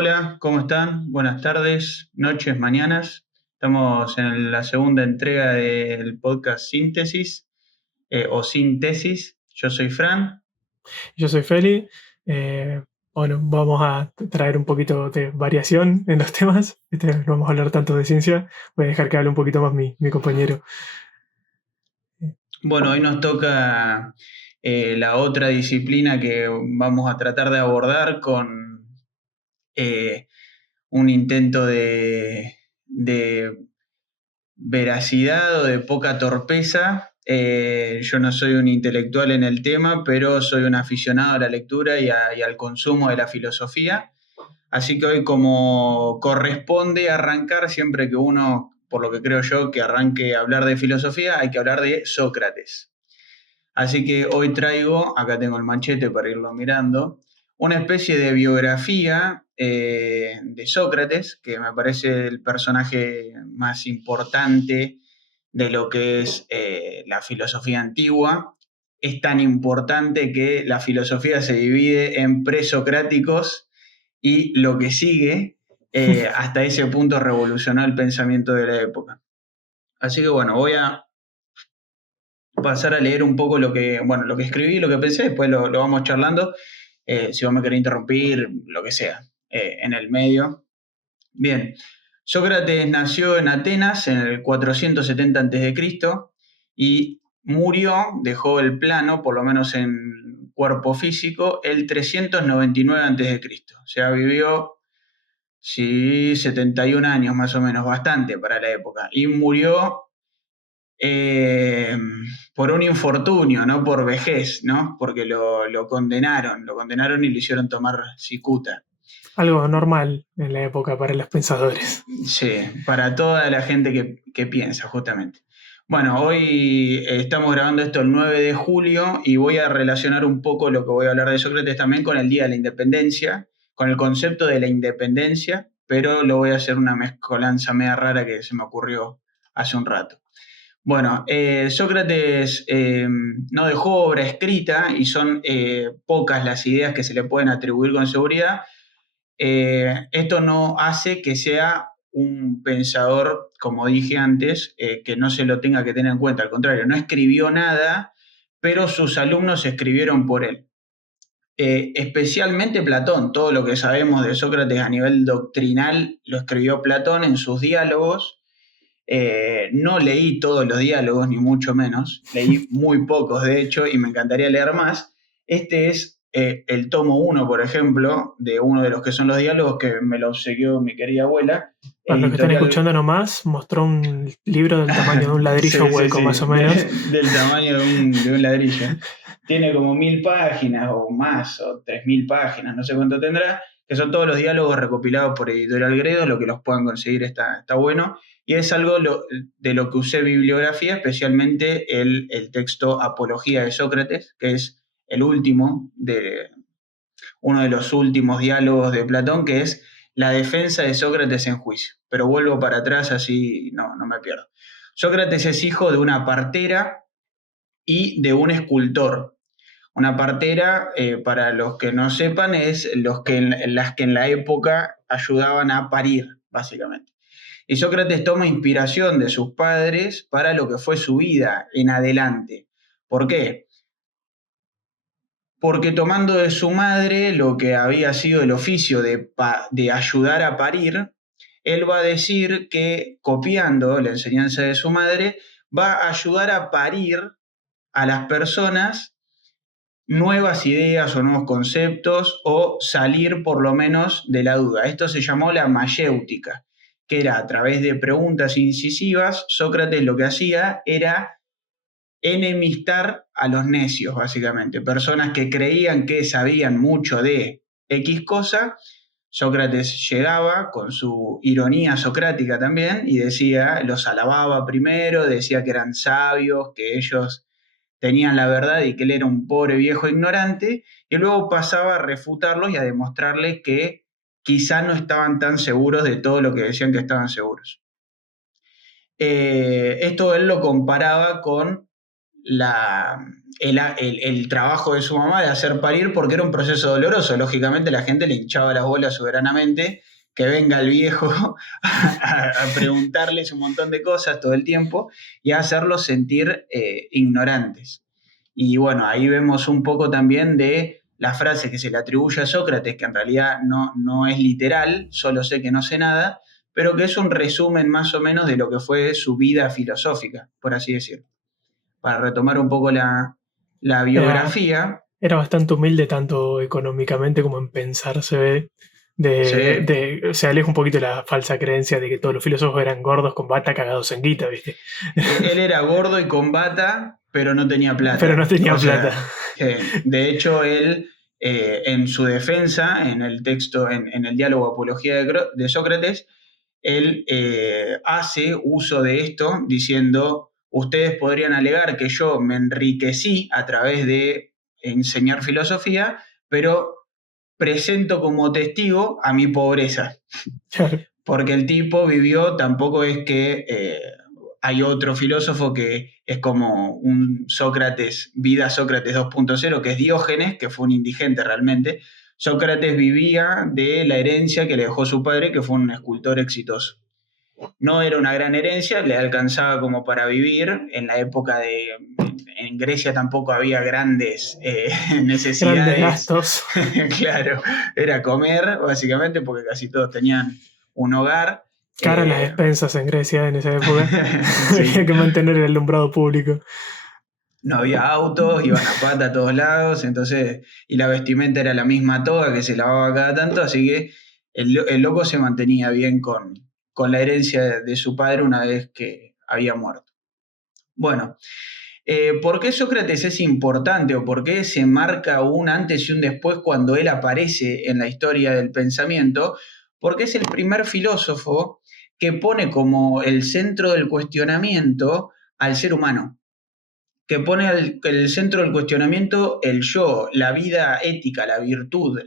Hola, ¿cómo están? Buenas tardes, noches, mañanas. Estamos en la segunda entrega del podcast Síntesis o Síntesis. Yo soy Fran. Yo soy Feli. Eh, bueno, vamos a traer un poquito de variación en los temas. No vamos a hablar tanto de ciencia. Voy a dejar que hable un poquito más mi compañero. Bueno, hoy nos toca la otra disciplina que vamos a tratar de abordar con eh, un intento de veracidad o de poca torpeza. Yo no soy un intelectual en el tema, pero soy un aficionado a la lectura y al consumo de la filosofía. Así que hoy, como corresponde arrancar, siempre que uno, por lo que creo yo, que arranque a hablar de filosofía, hay que hablar de Sócrates. Así que hoy traigo, acá tengo el machete para irlo mirando, una especie de biografía de Sócrates, que me parece el personaje más importante de lo que es la filosofía antigua. Es tan importante que la filosofía se divide en presocráticos y lo que sigue. Hasta ese punto revolucionó el pensamiento de la época. Así que bueno, voy a pasar a leer un poco lo que escribí, lo que pensé, después lo vamos charlando. Si vos me querés interrumpir, lo que sea, en el medio. Bien, Sócrates nació en Atenas en el 470 a.C. y murió, dejó el plano, por lo menos en cuerpo físico, el 399 a.C. O sea, vivió, sí, 71 años más o menos, bastante para la época. Y murió eh, por un infortunio, no por vejez, ¿no? Porque lo condenaron y le hicieron tomar cicuta. Algo normal en la época para los pensadores. Sí, para toda la gente que piensa, justamente. Bueno, hoy estamos grabando esto el 9 de julio y voy a relacionar un poco lo que voy a hablar de Sócrates también con el Día de la Independencia, con el concepto de la independencia, pero lo voy a hacer una mezcolanza media rara que se me ocurrió hace un rato. Bueno, Sócrates no dejó obra escrita y son pocas las ideas que se le pueden atribuir con seguridad. Esto no hace que sea un pensador, como dije antes, que no se lo tenga que tener en cuenta. Al contrario, no escribió nada, pero sus alumnos escribieron por él. Especialmente Platón, todo lo que sabemos de Sócrates a nivel doctrinal lo escribió Platón en sus diálogos. No leí todos los diálogos, ni mucho menos. Leí muy pocos, de hecho, y me encantaría leer más. Este es el tomo uno, por ejemplo, de uno de los que son los diálogos que me lo obsequió mi querida abuela, Para los que están editorial. escuchando nomás, mostró un libro del tamaño de un ladrillo Sí, sí, hueco, sí, más o menos. del tamaño de un ladrillo. Tiene como 1000 páginas o más, o 3000 páginas, no sé cuánto tendrá, que son todos los diálogos recopilados por Editorial Gredos. Lo que los puedan conseguir está bueno. Y es algo de lo que usé bibliografía, especialmente el texto Apología de Sócrates, que es el último uno de los últimos diálogos de Platón, que es la defensa de Sócrates en juicio. Pero vuelvo para atrás, así no me pierdo. Sócrates es hijo de una partera y de un escultor. Una partera, para los que no sepan, es las que en la época ayudaban a parir, básicamente. Y Sócrates toma inspiración de sus padres para lo que fue su vida en adelante. ¿Por qué? Porque tomando de su madre lo que había sido el oficio de ayudar a parir, él va a decir que, copiando la enseñanza de su madre, va a ayudar a parir a las personas nuevas ideas o nuevos conceptos, o salir por lo menos de la duda. Esto se llamó la mayéutica, que era a través de preguntas incisivas. Sócrates lo que hacía era enemistar a los necios, básicamente, personas que creían que sabían mucho de X cosa. Sócrates llegaba con su ironía socrática también y decía, los alababa primero, decía que eran sabios, que ellos tenían la verdad y que él era un pobre viejo ignorante, y luego pasaba a refutarlos y a demostrarles que quizá no estaban tan seguros de todo lo que decían que estaban seguros. Esto él lo comparaba con el trabajo de su mamá de hacer parir porque era un proceso doloroso. Lógicamente la gente le hinchaba las bolas soberanamente que venga el viejo a preguntarles un montón de cosas todo el tiempo y a hacerlos sentir ignorantes. Y bueno, ahí vemos un poco también de la frase que se le atribuye a Sócrates, que en realidad no es literal, solo sé que no sé nada, pero que es un resumen más o menos de lo que fue su vida filosófica, por así decirlo. Para retomar un poco la Era, biografía, era bastante humilde tanto económicamente como en pensar, se ve. sí, Se aleja un poquito de la falsa creencia de que todos los filósofos eran gordos con bata cagados en guita, ¿viste? él era gordo y con bata, pero no tenía Pero no plata. tenía O plata. sea, de hecho, él, en su defensa, en el texto, en el diálogo Apología de Sócrates, él hace uso de esto diciendo, ustedes podrían alegar que yo me enriquecí a través de enseñar filosofía, pero presento como testigo a mi pobreza. Claro. Porque el tipo vivió, tampoco es que hay otro filósofo que es como un Sócrates, vida Sócrates 2.0, que es Diógenes, que fue un indigente realmente. Sócrates vivía de la herencia que le dejó su padre, que fue un escultor exitoso. No era una gran herencia, le alcanzaba como para vivir. En la época de... En Grecia tampoco había grandes Grandes necesidades. gastos. Claro, era comer, básicamente, porque casi todos tenían un hogar. Caras las Eh, despensas en Grecia en esa época. Había sí, que mantener el alumbrado público. no había autos, iban a pata a todos lados, entonces, y la vestimenta era la misma toga que se lavaba cada tanto, así que el loco se mantenía bien con la herencia de su padre una vez que había muerto. Bueno, ¿por qué Sócrates es importante o por qué se marca un antes y un después cuando él aparece en la historia del pensamiento? Porque es el primer filósofo que pone como el centro del cuestionamiento al ser humano, que pone el centro del cuestionamiento el yo, la vida ética, la virtud,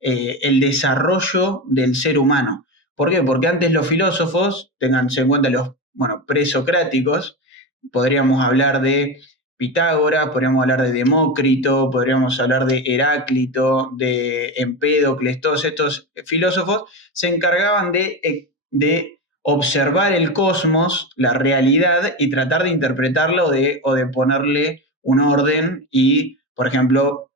el desarrollo del ser humano. ¿Por qué? Porque antes los filósofos, ténganse en cuenta los presocráticos, podríamos hablar de Pitágoras, podríamos hablar de Demócrito, podríamos hablar de Heráclito, de Empédocles, todos estos filósofos se encargaban de observar el cosmos, la realidad, y tratar de interpretarla o de ponerle un orden y, por ejemplo,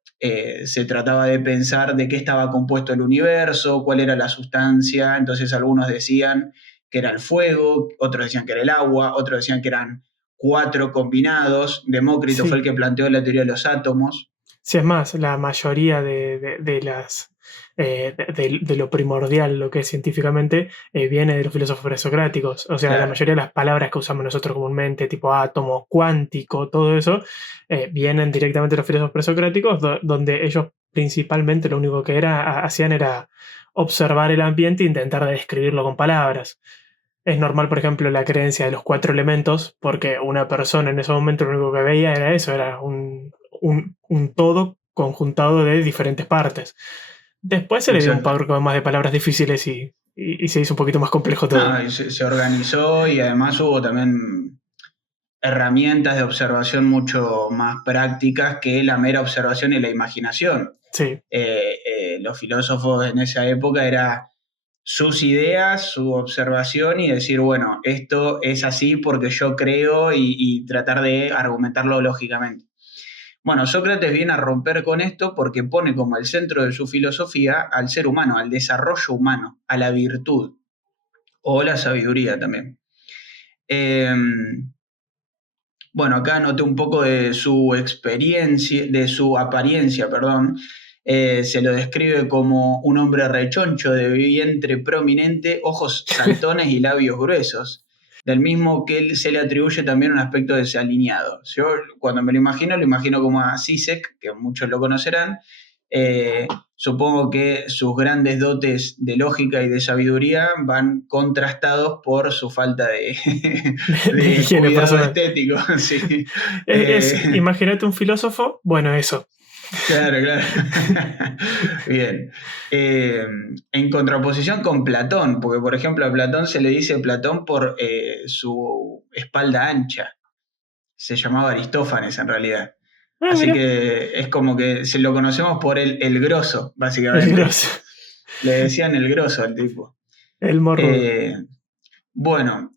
se trataba de pensar de qué estaba compuesto el universo, cuál era la sustancia, entonces algunos decían que era el fuego, otros decían que era el agua, otros decían que eran cuatro combinados. Demócrito fue el Sí. que planteó la teoría de los átomos. Sí, es más, la mayoría de las de lo primordial, lo que es científicamente, viene de los filósofos presocráticos. O sea, la Claro, mayoría de las palabras que usamos nosotros comúnmente, tipo átomo, cuántico, todo eso, vienen directamente de los filósofos presocráticos, donde ellos principalmente lo único que hacían era observar el ambiente e intentar describirlo con palabras. Es normal, por ejemplo, la creencia de los cuatro elementos, porque una persona en ese momento lo único que veía era eso, era un todo conjuntado de diferentes partes. Después se le dio un exacto. poco más de palabras difíciles y se hizo un poquito más complejo todo. No, y se organizó y además hubo también herramientas de observación mucho más prácticas que la mera observación y la imaginación. Sí, Los filósofos en esa época era sus ideas, su observación y decir, bueno, esto es así porque yo creo y tratar de argumentarlo lógicamente. Bueno, Sócrates viene a romper con esto porque pone como el centro de su filosofía al ser humano, al desarrollo humano, a la virtud o la sabiduría también. Eh, bueno, acá noté un poco de su experiencia, de su apariencia, perdón. Se lo describe como un hombre rechoncho, de vientre prominente, ojos saltones y labios gruesos. Del mismo que él se le atribuye también un aspecto desalineado. Yo cuando me lo imagino como a Zizek, que muchos lo conocerán. Supongo que sus grandes dotes de lógica y de sabiduría van contrastados por su falta de de higiene cuidado personal. estético, sí. Eh, Imagínate un filósofo, bueno, eso. claro, claro. Bien. En contraposición con Platón, porque por ejemplo a Platón se le dice Platón por su espalda ancha. se llamaba Aristófanes en realidad. Ah, Así mira, que es como que se lo conocemos por el grosso, el básicamente. grosso, Le decían el grosso al tipo. el morrudo. Eh, bueno,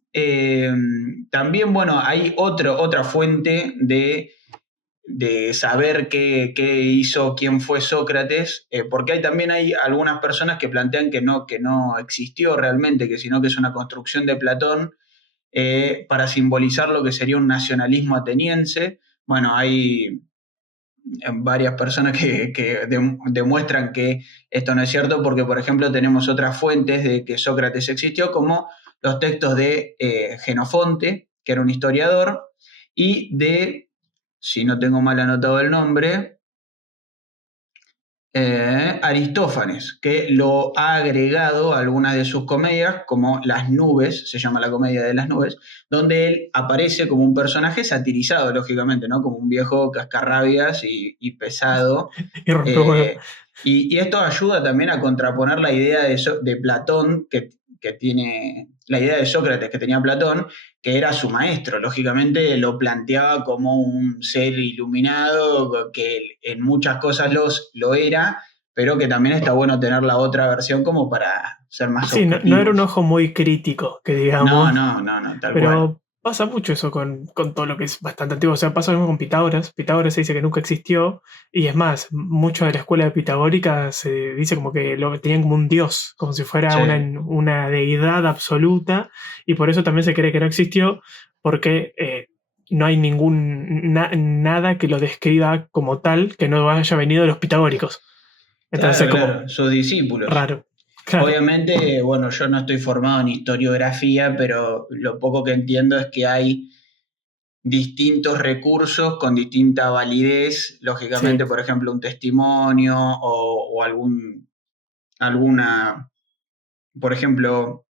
también, bueno, hay otra fuente de saber qué hizo, quién fue Sócrates, porque también hay algunas personas que plantean que no existió realmente, que sino que es una construcción de Platón para simbolizar lo que sería un nacionalismo ateniense. Bueno, hay varias personas que demuestran que esto no es cierto, porque, por ejemplo, tenemos otras fuentes de que Sócrates existió, como los textos de Genofonte, que era un historiador, y de, si no tengo mal anotado el nombre, Aristófanes, que lo ha agregado a algunas de sus comedias, como Las nubes, se llama la comedia de las nubes, donde él aparece como un personaje satirizado, lógicamente, ¿no? Como un viejo cascarrabias y pesado. Y rompehuevo. Eh, y esto ayuda también a contraponer la idea de Platón, que tiene, la idea de Sócrates que tenía Platón, que era su maestro. Lógicamente lo planteaba como un ser iluminado, que en muchas cosas lo era, pero que también está bueno tener la otra versión como para ser más Sí, no, no era un objetivos. ojo muy crítico, que No, digamos. no, no, no, tal cual. Pero pasa mucho eso con todo lo que es bastante antiguo. O sea, pasa lo mismo con Pitágoras. Pitágoras se dice que nunca existió. Y es más, mucho de la escuela de pitagórica se dice como que lo tenían como un dios, como si fuera Sí, una deidad absoluta. Y por eso también se cree que no existió, porque no hay nada que lo describa como tal que no haya venido de los pitagóricos. Entonces es claro, como claro, sus discípulos. raro. Claro, Obviamente, bueno, yo no estoy formado en historiografía, pero lo poco que entiendo es que hay distintos recursos con distinta validez. sí. Lógicamente, por ejemplo, un testimonio o alguna, por ejemplo,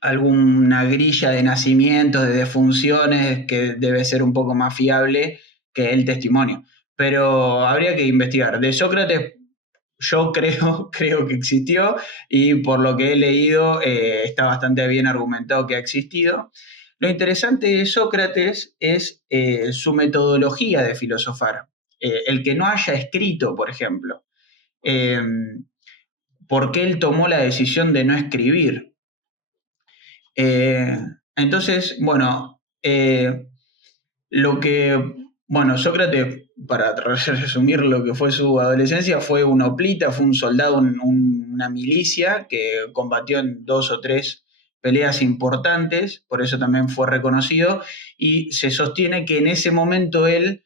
alguna grilla de nacimientos, de defunciones, que debe ser un poco más fiable que el testimonio. Pero habría que investigar. De Sócrates, yo creo, creo que existió y por lo que he leído está bastante bien argumentado que ha existido. Lo interesante de Sócrates es su metodología de filosofar. El que no haya escrito, por ejemplo. Eh, ¿Por qué él tomó la decisión de no escribir? Eh, entonces, bueno, lo que, bueno, Sócrates, para resumir lo que fue su adolescencia, fue un hoplita, fue un soldado, una milicia que combatió en dos o tres peleas importantes, por eso también fue reconocido, y se sostiene que en ese momento él,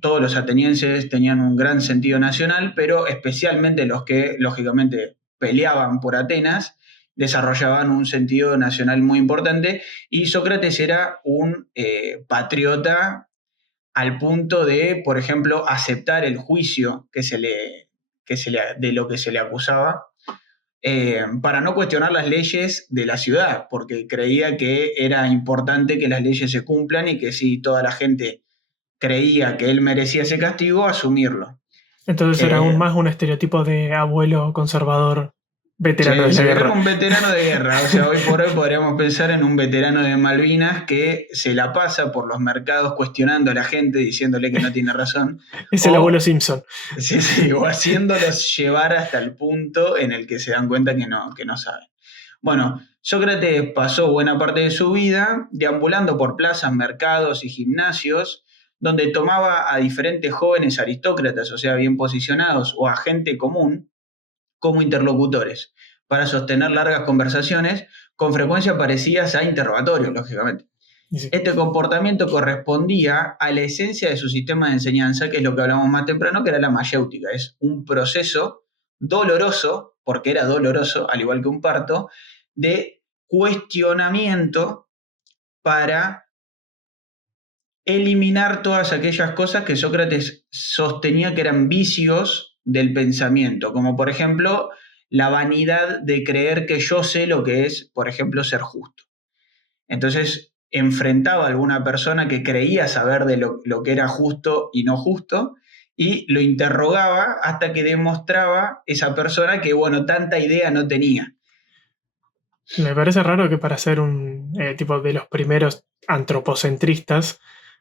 todos los atenienses tenían un gran sentido nacional, pero especialmente los que, lógicamente, peleaban por Atenas, desarrollaban un sentido nacional muy importante y Sócrates era un patriota al punto de, por ejemplo, aceptar el juicio de lo que se le acusaba para no cuestionar las leyes de la ciudad, porque creía que era importante que las leyes se cumplan y que si toda la gente creía que él merecía ese castigo, asumirlo. Entonces era aún Eh, más un estereotipo de abuelo conservador veterano de Sí, la sí, era guerra. un veterano de guerra. O sea, hoy por hoy podríamos pensar en un veterano de Malvinas que se la pasa por los mercados cuestionando a la gente, diciéndole que no tiene razón, Es el abuelo o, Simpson. sí, sí, o haciéndolos llevar hasta el punto en el que se dan cuenta que no saben. Bueno, Sócrates pasó buena parte de su vida deambulando por plazas, mercados y gimnasios, donde tomaba a diferentes jóvenes aristócratas, o sea, bien posicionados, o a gente común, como interlocutores para sostener largas conversaciones, con frecuencia parecidas a interrogatorios, lógicamente. Y sí. Este comportamiento correspondía a la esencia de su sistema de enseñanza, que es lo que hablamos más temprano, que era la mayéutica. Es un proceso doloroso, porque era doloroso, al igual que un parto, de cuestionamiento para eliminar todas aquellas cosas que Sócrates sostenía que eran vicios del pensamiento, como por ejemplo la vanidad de creer que yo sé lo que es, por ejemplo, ser justo. Entonces enfrentaba a alguna persona que creía saber de lo que era justo y no justo y lo interrogaba hasta que demostraba esa persona que, bueno, tanta idea no tenía. Me parece raro que para ser un tipo de los primeros antropocentristas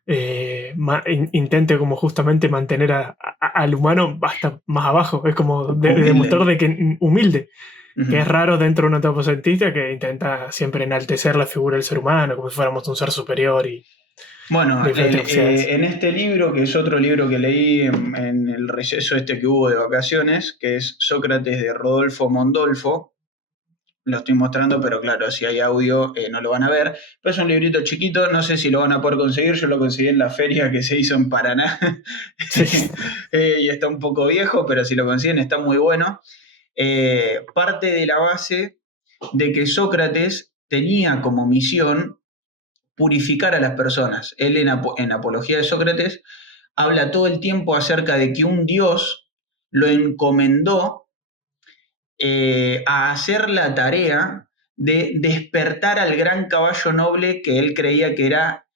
intente como justamente mantener al humano hasta más abajo. Es como demostrar Humilde. de que humilde, que es Ujú. raro dentro de un antropocentrista que intenta siempre enaltecer la figura del ser humano como si fuéramos un ser superior y Bueno, de diferentes capacidades. en este libro, que es otro libro que leí en el receso este que hubo de vacaciones, que es Sócrates de Rodolfo Mondolfo, lo estoy mostrando, pero claro, si hay audio no lo van a ver. Pero es un librito chiquito, no sé si lo van a poder conseguir, yo lo conseguí en la feria que se hizo en Paraná. Sí. Y está un poco viejo, pero si lo consiguen está muy bueno. Parte de la base de que Sócrates tenía como misión purificar a las personas. Él en Apología de Sócrates habla todo el tiempo acerca de que un dios lo encomendó a hacer la tarea de despertar al gran caballo noble que él creía que era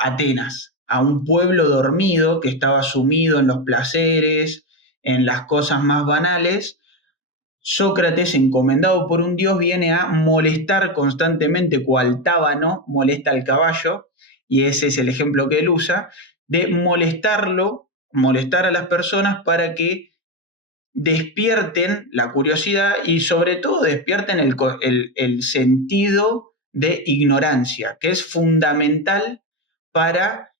Atenas, a un pueblo dormido que estaba sumido en los placeres, en las cosas más banales. Sócrates, encomendado por un dios, viene a molestar constantemente, cual tábano molesta al caballo, y ese es el ejemplo que él usa, de molestar a las personas para que despierten la curiosidad y sobre todo despierten el sentido de ignorancia, que es fundamental para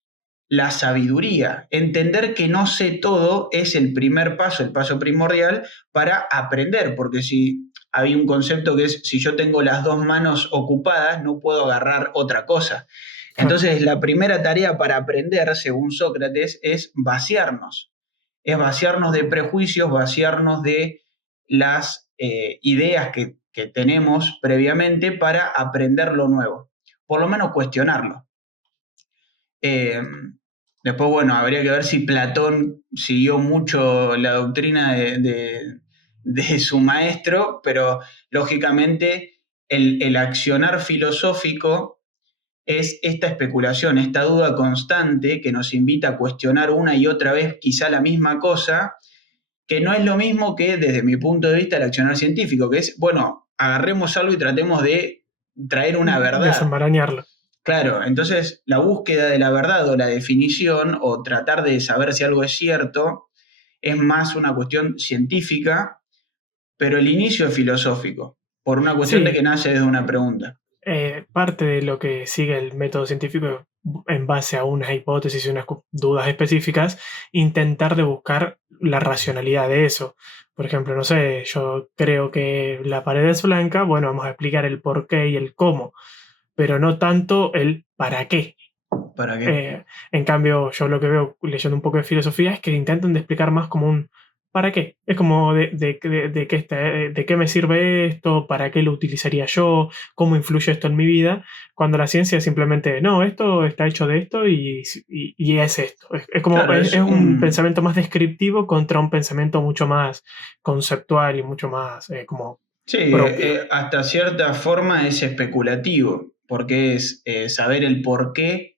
la sabiduría. Entender que no sé todo es el primer paso, el paso primordial para aprender, porque si había un concepto que es, si yo tengo las dos manos ocupadas, no puedo agarrar otra cosa. Entonces, la primera tarea para aprender, según Sócrates, es vaciarnos de prejuicios, vaciarnos de las ideas que tenemos previamente para aprender lo nuevo, por lo menos cuestionarlo. Eh, Después, bueno, habría que ver si Platón siguió mucho la doctrina de su maestro, pero lógicamente el accionar filosófico es esta especulación, esta duda constante que nos invita a cuestionar una y otra vez quizá la misma cosa, que no es lo mismo que desde mi punto de vista el accionar científico, que es, bueno, agarremos algo y tratemos de traer una verdad. Desenmarañarlo. Claro, entonces la búsqueda de la verdad o la definición o tratar de saber si algo es cierto es más una cuestión científica, pero el inicio es filosófico, por una cuestión de Sí, que nace desde una pregunta. parte de lo que sigue el método científico en base a unas hipótesis y unas dudas específicas, intentar de buscar la racionalidad de eso. Por ejemplo, no sé, yo creo que la pared es blanca, bueno, vamos a explicar el por qué y el cómo, pero no tanto el para qué. ¿Para qué? En cambio, yo lo que veo leyendo un poco de filosofía es que intentan de explicar más como un ¿para qué? Es como de qué me sirve esto, para qué lo utilizaría yo, cómo influye esto en mi vida, cuando la ciencia es simplemente, no, esto está hecho de esto y es esto. Es como, Claro, es es un un... pensamiento más descriptivo contra un pensamiento mucho más conceptual y mucho más como Sí, propio. hasta cierta forma es especulativo, porque es saber el por qué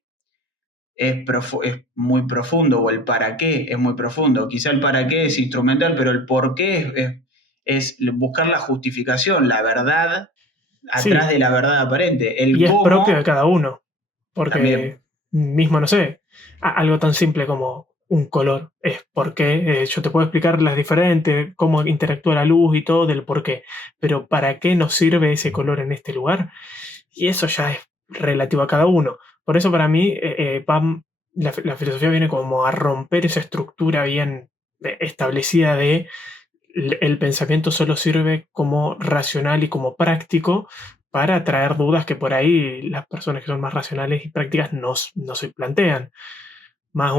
es muy profundo, o el para qué es muy profundo. Quizá el para qué es instrumental, pero el por qué es buscar la justificación, la verdad atrás Sí, de la verdad aparente. El y es propio de cómo cada uno. también. Porque mismo, no sé, algo tan simple como un color es por qué. Yo te puedo explicar las diferentes, cómo interactúa la luz y todo del por qué. Pero ¿para qué nos sirve ese color en este lugar? Y eso ya es relativo a cada uno. Por eso para mí la filosofía viene como a romper esa estructura bien establecida de el pensamiento solo sirve como racional y como práctico para traer dudas que por ahí las personas que son más racionales y prácticas no se plantean. Más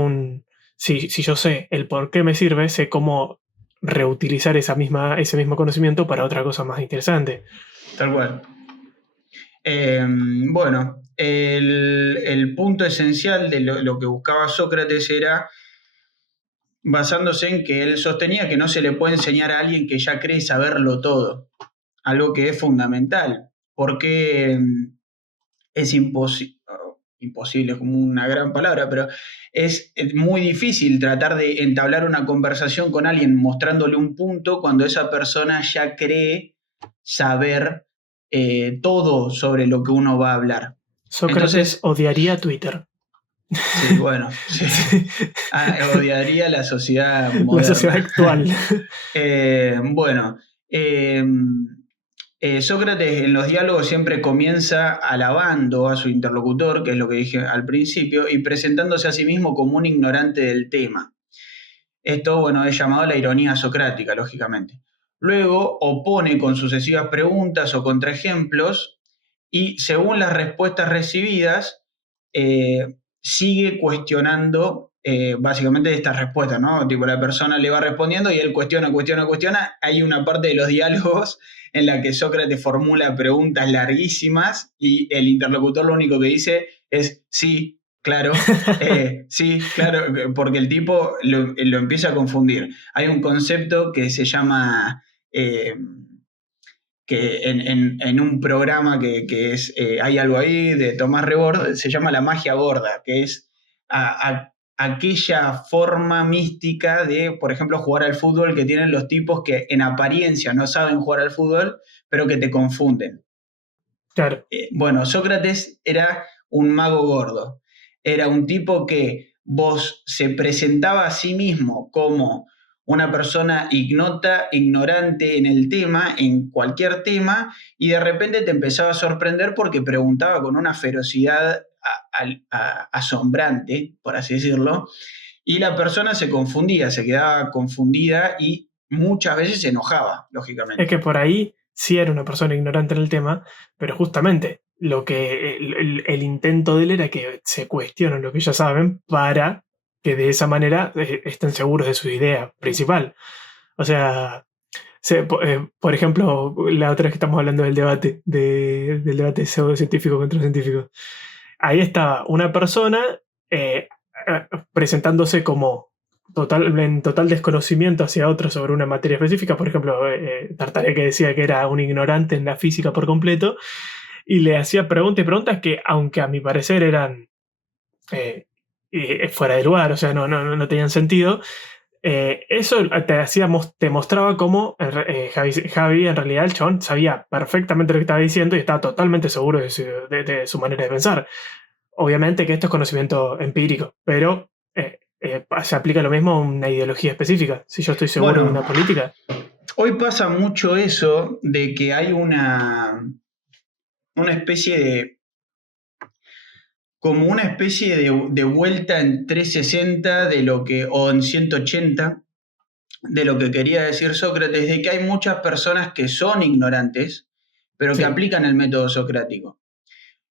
si yo sé el por qué me sirve, sé cómo reutilizar ese mismo conocimiento para otra cosa más interesante. Tal cual. Bueno, el punto esencial de lo que buscaba Sócrates era basándose en que él sostenía que no se le puede enseñar a alguien que ya cree saberlo todo, algo que es fundamental, porque es imposible, es como una gran palabra, pero es muy difícil tratar de entablar una conversación con alguien mostrándole un punto cuando esa persona ya cree saber todo sobre lo que uno va a hablar. Sócrates Entonces, odiaría Twitter. Sí, bueno, sí. Sí. Odiaría la sociedad La sociedad moderna. actual. Bueno, eh, Sócrates en los diálogos siempre comienza alabando a su interlocutor, que es lo que dije al principio, y presentándose a sí mismo como un ignorante del tema. Esto, bueno, es llamado la ironía socrática, lógicamente. Luego opone con sucesivas preguntas o contraejemplos y según las respuestas recibidas, sigue cuestionando básicamente estas respuestas, ¿no? Tipo, la persona le va respondiendo y él cuestiona, cuestiona, cuestiona. Hay una parte de los diálogos en la que Sócrates formula preguntas larguísimas y el interlocutor lo único que dice es sí, claro, sí, claro, porque el tipo lo empieza a confundir. Hay un concepto que se llama, que en un programa que es, hay algo ahí de Tomás Rebord, se llama la magia gorda, que es aquella forma mística de, por ejemplo, jugar al fútbol que tienen los tipos que en apariencia no saben jugar al fútbol, pero que te confunden. Claro. Bueno, Sócrates era un mago gordo. Era un tipo que vos se presentaba a sí mismo como una persona ignota, ignorante en el tema, en cualquier tema, y de repente te empezaba a sorprender porque preguntaba con una ferocidad asombrante, por así decirlo, y la persona se confundía, se quedaba confundida y muchas veces se enojaba, Es lógicamente. que por ahí sí era una persona ignorante en el tema, pero justamente lo que el intento de él era que se cuestionen lo que ya saben para que de esa manera estén seguros de su idea principal. O sea, por ejemplo, la otra vez que estamos hablando del debate, del debate pseudocientífico contra científico, ahí estaba una persona eh, presentándose como en total desconocimiento hacia otro sobre una materia específica, por ejemplo, Tartaglia, que decía que era un ignorante en la física por completo, y le hacía preguntas y preguntas que, aunque a mi parecer eran eh, fuera de lugar, o sea, no tenían sentido, eso te mostraba cómo Javi, en realidad, el chabón sabía perfectamente lo que estaba diciendo y estaba totalmente seguro de su manera de pensar. Obviamente que esto es conocimiento empírico, pero se aplica lo mismo a una ideología específica. Si yo estoy seguro de Bueno, una política, hoy pasa mucho eso de que hay una especie de, como una especie de vuelta en 360 de lo que, o en 180 de lo que quería decir Sócrates, de que hay muchas personas que son ignorantes, pero que sí, aplican el método socrático.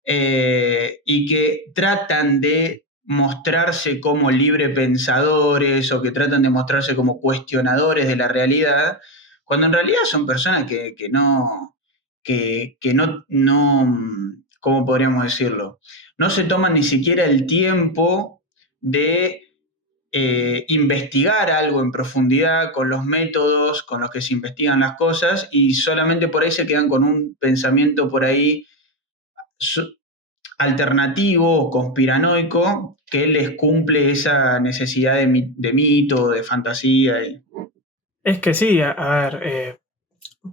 Y que tratan de mostrarse como libre pensadores o que tratan de mostrarse como cuestionadores de la realidad, cuando en realidad son personas que no, ¿cómo podríamos decirlo? No se toman ni siquiera el tiempo de investigar algo en profundidad con los métodos con los que se investigan las cosas y solamente por ahí se quedan con un pensamiento por ahí alternativo o conspiranoico que les cumple esa necesidad de mito, de fantasía. es que sí, a ver,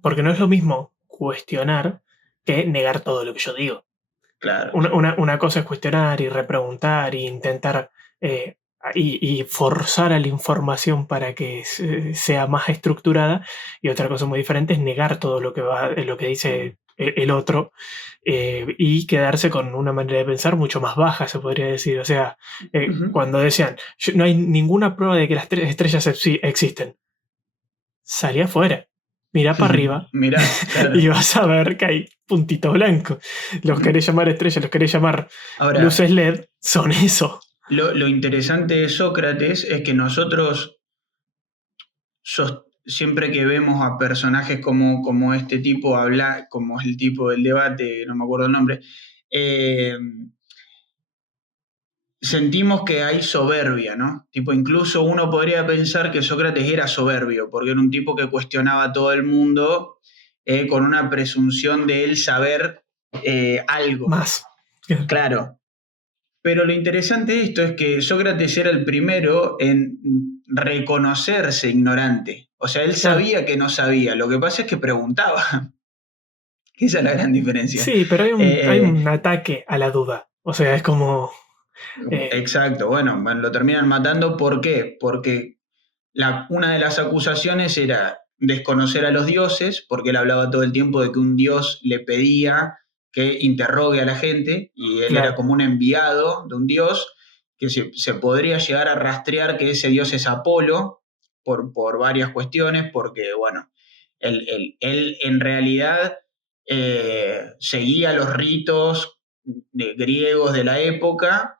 porque no es lo mismo cuestionar que negar todo lo que yo digo. Claro, Una cosa es cuestionar y repreguntar e intentar eh, y forzar a la información para que sea más estructurada, y otra cosa muy diferente es negar todo lo que dice el otro, y quedarse con una manera de pensar mucho más baja, se podría decir. O sea, uh-huh. cuando decían, no hay ninguna prueba de que las estrellas existen, salí afuera, mira para arriba Mirá, y claro. vas a ver que hay puntitos blancos. Los Uh-huh. querés llamar estrellas, los querés llamar Ahora, luces LED, son eso. lo interesante de Sócrates es que nosotros siempre que vemos a personajes como este tipo hablar, como es el tipo del debate, no me acuerdo el nombre, eh, sentimos que hay soberbia, ¿no? Tipo, incluso uno podría pensar que Sócrates era soberbio, porque era un tipo que cuestionaba a todo el mundo con una presunción de él saber algo. Más. Claro. Pero lo interesante de esto es que Sócrates era el primero en reconocerse ignorante. O sea, él Claro. sabía que no sabía. Lo que pasa es que preguntaba. Esa es la gran diferencia. Sí, pero hay Eh, un ataque a la duda. O sea, es como. Exacto, bueno, lo terminan matando. ¿Por qué? Porque una de las acusaciones era desconocer a los dioses, porque él hablaba todo el tiempo de que un dios le pedía que interrogue a la gente, y él era Claro, como un enviado de un dios, que se podría llegar a rastrear que ese dios es Apolo, por varias cuestiones, porque, bueno, él en realidad seguía los ritos griegos de la época,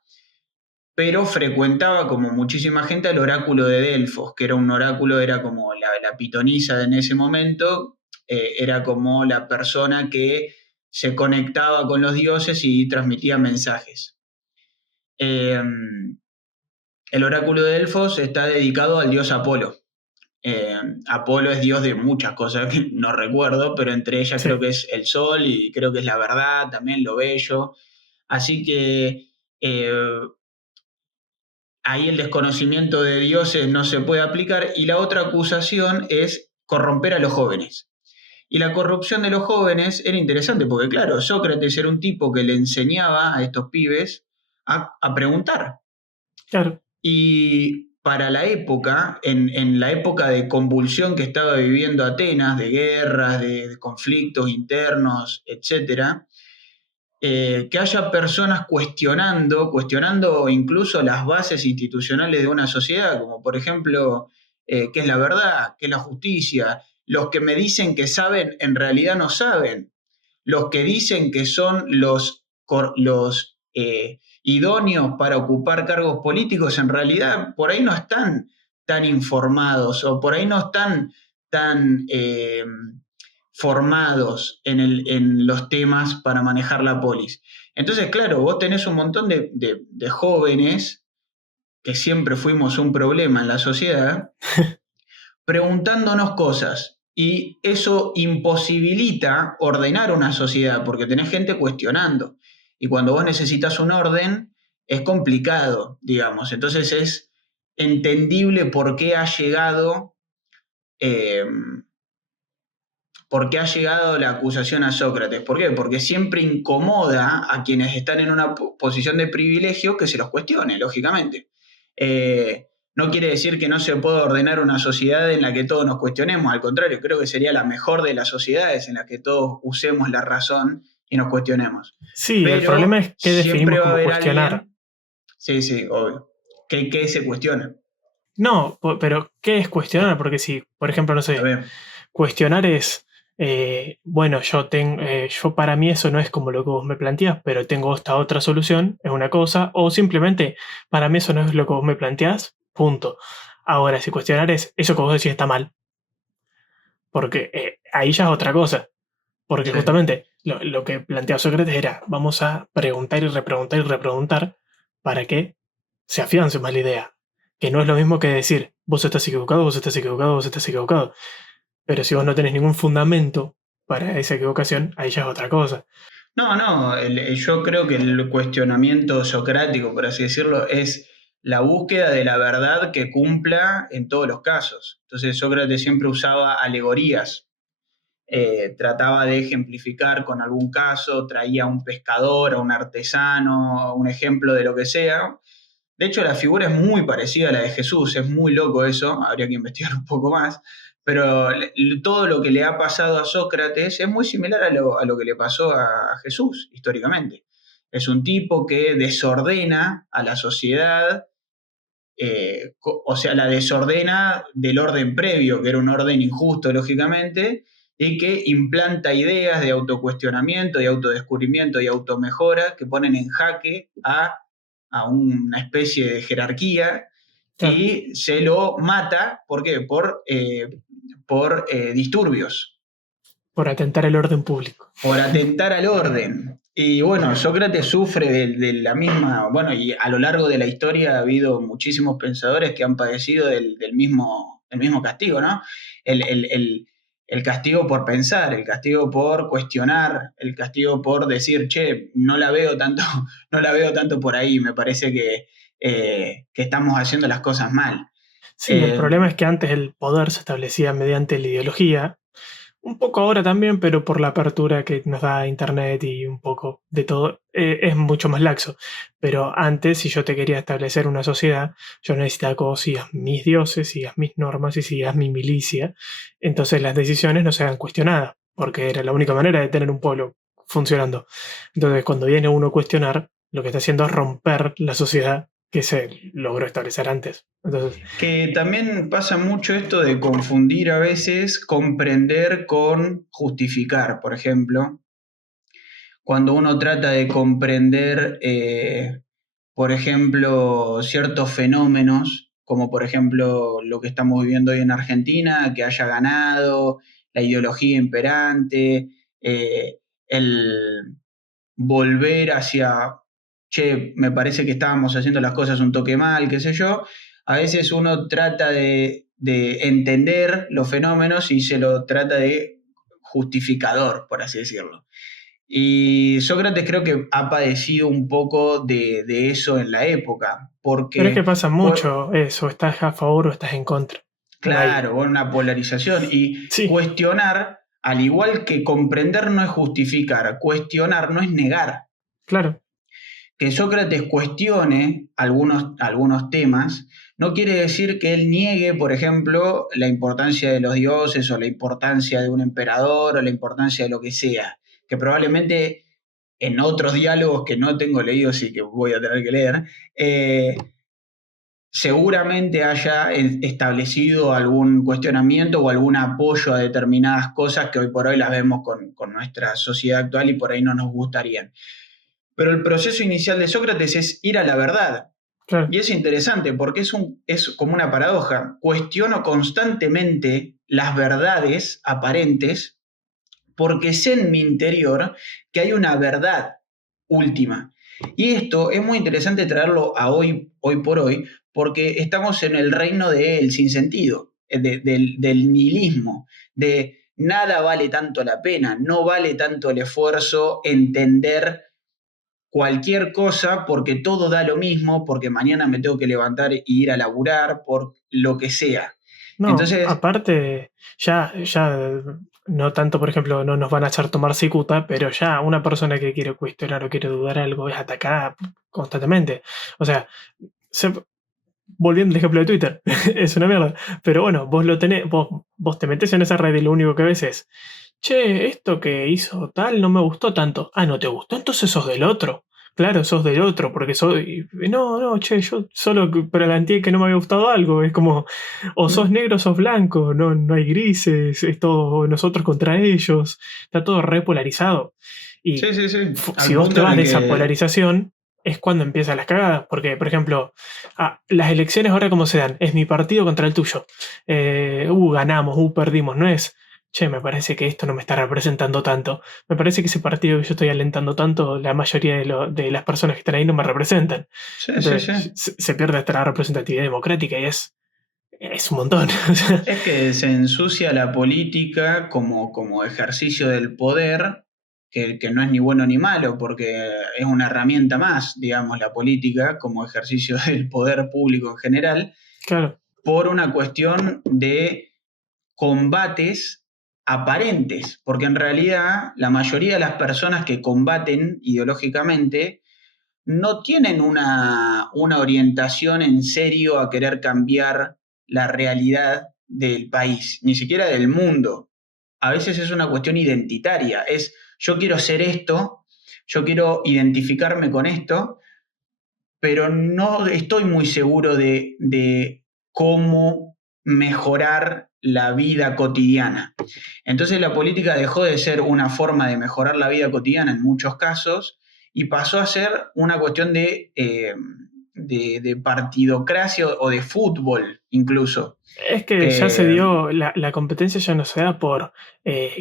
pero frecuentaba, como muchísima gente, el oráculo de Delfos, que era un oráculo, era como la pitonisa en ese momento, era como la persona que se conectaba con los dioses y transmitía mensajes. Eh, el oráculo de Delfos está dedicado al dios Apolo. Eh, Apolo es dios de muchas cosas que no recuerdo, pero entre ellas creo sí. que es el sol y creo que es la verdad, también lo bello. Así que ahí el desconocimiento de dioses no se puede aplicar, y la otra acusación es corromper a los jóvenes. Y la corrupción de los jóvenes era interesante porque, claro, Sócrates era un tipo que le enseñaba a estos pibes a preguntar. Claro. Y para la época, en la época de convulsión que estaba viviendo Atenas, de guerras, de conflictos internos, etcétera, que haya personas cuestionando incluso las bases institucionales de una sociedad, como por ejemplo, qué es la verdad, qué es la justicia. Los que me dicen que saben, en realidad no saben. Los que dicen que son los idóneos para ocupar cargos políticos, en realidad por ahí no están tan informados, o por ahí no están tan formados en los temas para manejar la polis. Entonces, claro, vos tenés un montón de jóvenes, que siempre fuimos un problema en la sociedad, preguntándonos cosas. Y eso imposibilita ordenar una sociedad, porque tenés gente cuestionando. Y cuando vos necesitas un orden, es complicado, digamos. Entonces es entendible eh, por qué ha llegado la acusación a Sócrates. ¿Por qué? Porque siempre incomoda a quienes están en una posición de privilegio que se los cuestione, lógicamente. No quiere decir que no se pueda ordenar una sociedad en la que todos nos cuestionemos, al contrario, creo que sería la mejor de las sociedades en la que todos usemos la razón y nos cuestionemos. Sí, el problema Pero es qué siempre definimos va a como haber cuestionar. alguien, sí, sí, obvio, que se cuestiona. No, pero ¿qué es cuestionar? Porque si, por ejemplo, no A sé, ver, cuestionar es, bueno, yo para mí eso no es como lo que vos me planteás, pero tengo esta otra solución, es una cosa, o simplemente para mí eso no es lo que vos me planteás, punto. Ahora, si cuestionar es eso que vos decís está mal, porque ahí ya es otra cosa, porque sí, justamente lo que planteaba Sócrates era, vamos a preguntar y repreguntar y repreguntar para que se afiance más la idea, que no es lo mismo que decir, vos estás equivocado, vos estás equivocado, vos estás equivocado. Pero si vos no tenés ningún fundamento para esa equivocación, ahí ya es otra cosa. no, no, yo creo que el cuestionamiento socrático, por así decirlo, es la búsqueda de la verdad que cumpla en todos los casos. Entonces Sócrates siempre usaba alegorías, trataba de ejemplificar con algún caso, traía a un pescador, a un artesano, un ejemplo de lo que sea. De hecho, la figura es muy parecida a la de Jesús, es muy loco eso, habría que investigar un poco más, pero todo lo que le ha pasado a Sócrates es muy similar a lo que le pasó a Jesús históricamente. Es un tipo que desordena a la sociedad, o sea, la desordena del orden previo, que era un orden injusto, lógicamente, y que implanta ideas de autocuestionamiento, y autodescubrimiento y automejora que ponen en jaque a una especie de jerarquía, Claro, y se lo mata. ¿Por qué? Por disturbios, por atentar el orden público. por atentar al orden. Y bueno, Sócrates sufre de la misma, bueno, y a lo largo de la historia ha habido muchísimos pensadores que han padecido del mismo castigo, ¿no? El castigo por pensar, el castigo por cuestionar, el castigo por decir, che, no la veo tanto, no la veo tanto por ahí, me parece que estamos haciendo las cosas mal. Sí, el Eh, problema es que antes el poder se establecía mediante la ideología, Un poco ahora también, pero por la apertura que nos da Internet y un poco de todo, es mucho más laxo. Pero antes, si yo te quería establecer una sociedad, yo necesitaba que vos sigas mis dioses, sigas mis normas y sigas mi milicia. Entonces las decisiones no se hagan cuestionadas, porque era la única manera de tener un pueblo funcionando. Entonces, cuando viene uno a cuestionar, lo que está haciendo es romper la sociedad que se logró establecer antes. Entonces, Que también pasa mucho esto de confundir a veces comprender con justificar. Por ejemplo, cuando uno trata de comprender, por ejemplo, ciertos fenómenos, como por ejemplo lo que estamos viviendo hoy en Argentina, que haya ganado, la ideología imperante, el volver hacia, che, me parece que estábamos haciendo las cosas un toque mal, qué sé yo, a veces uno trata de entender los fenómenos y se lo trata de justificador, por así decirlo. Y Sócrates creo que ha padecido un poco de eso en la época, pero es que porque, pasa por, mucho eso, estás a favor o estás en contra. No hay. claro, una polarización y Sí, cuestionar, al igual que comprender no es justificar, cuestionar no es negar. claro. Que Sócrates cuestione algunos temas no quiere decir que él niegue, por ejemplo, la importancia de los dioses o la importancia de un emperador o la importancia de lo que sea, que probablemente en otros diálogos que no tengo leídos y que voy a tener que leer, seguramente haya establecido algún cuestionamiento o algún apoyo a determinadas cosas que hoy por hoy las vemos con nuestra sociedad actual y por ahí no nos gustarían. Pero el proceso inicial de Sócrates es ir a la verdad. Claro. Y es interesante porque es como una paradoja. Cuestiono constantemente las verdades aparentes porque sé en mi interior que hay una verdad última. Y esto es muy interesante traerlo a hoy por hoy, porque estamos en el reino del sinsentido, del nihilismo, de nada vale tanto la pena, no vale tanto el esfuerzo entender cualquier cosa porque todo da lo mismo, porque mañana me tengo que levantar e ir a laburar, por lo que sea. No, Entonces, aparte, ya no tanto, por ejemplo, no nos van a hacer tomar cicuta, pero ya una persona que quiere cuestionar o quiere dudar algo es atacada constantemente. O sea, se- volviendo al ejemplo de Twitter, es una mierda. Pero bueno, vos lo tenés, vos te metés en esa red y lo único que ves es, che, esto que hizo tal no me gustó tanto. Ah, ¿no te gustó? Entonces sos del otro. Claro, sos del otro, porque soy. No, no, che, yo solo planteé que no me había gustado algo. Es como, o sos negro o sos blanco, no, no hay grises, es todo nosotros contra ellos. Está todo repolarizado. Y sí, sí, sí, si al vos te punto en vas el de esa que polarización, es cuando empiezan las cagadas. Porque, por ejemplo, las elecciones ahora cómo se dan, es mi partido contra el tuyo. Ganamos, perdimos, no es, che, me parece que esto no me está representando tanto. Me parece que ese partido que yo estoy alentando tanto, la mayoría de las personas que están ahí no me representan. sí, sí, sí. Entonces se pierde hasta la representatividad democrática y es un montón. O sea, Es que se ensucia la política como ejercicio del poder, que no es ni bueno ni malo, porque es una herramienta más, digamos, la política como ejercicio del poder público en general, claro, por una cuestión de combates aparentes, porque en realidad la mayoría de las personas que combaten ideológicamente no tienen una orientación en serio a querer cambiar la realidad del país, ni siquiera del mundo. A veces es una cuestión identitaria, es yo quiero ser esto, yo quiero identificarme con esto, pero no estoy muy seguro de cómo mejorar la vida cotidiana. Entonces la política dejó de ser una forma de mejorar la vida cotidiana en muchos casos y pasó a ser una cuestión de partidocracia o de fútbol incluso. es que ya se Eh, dio, la competencia ya no se da por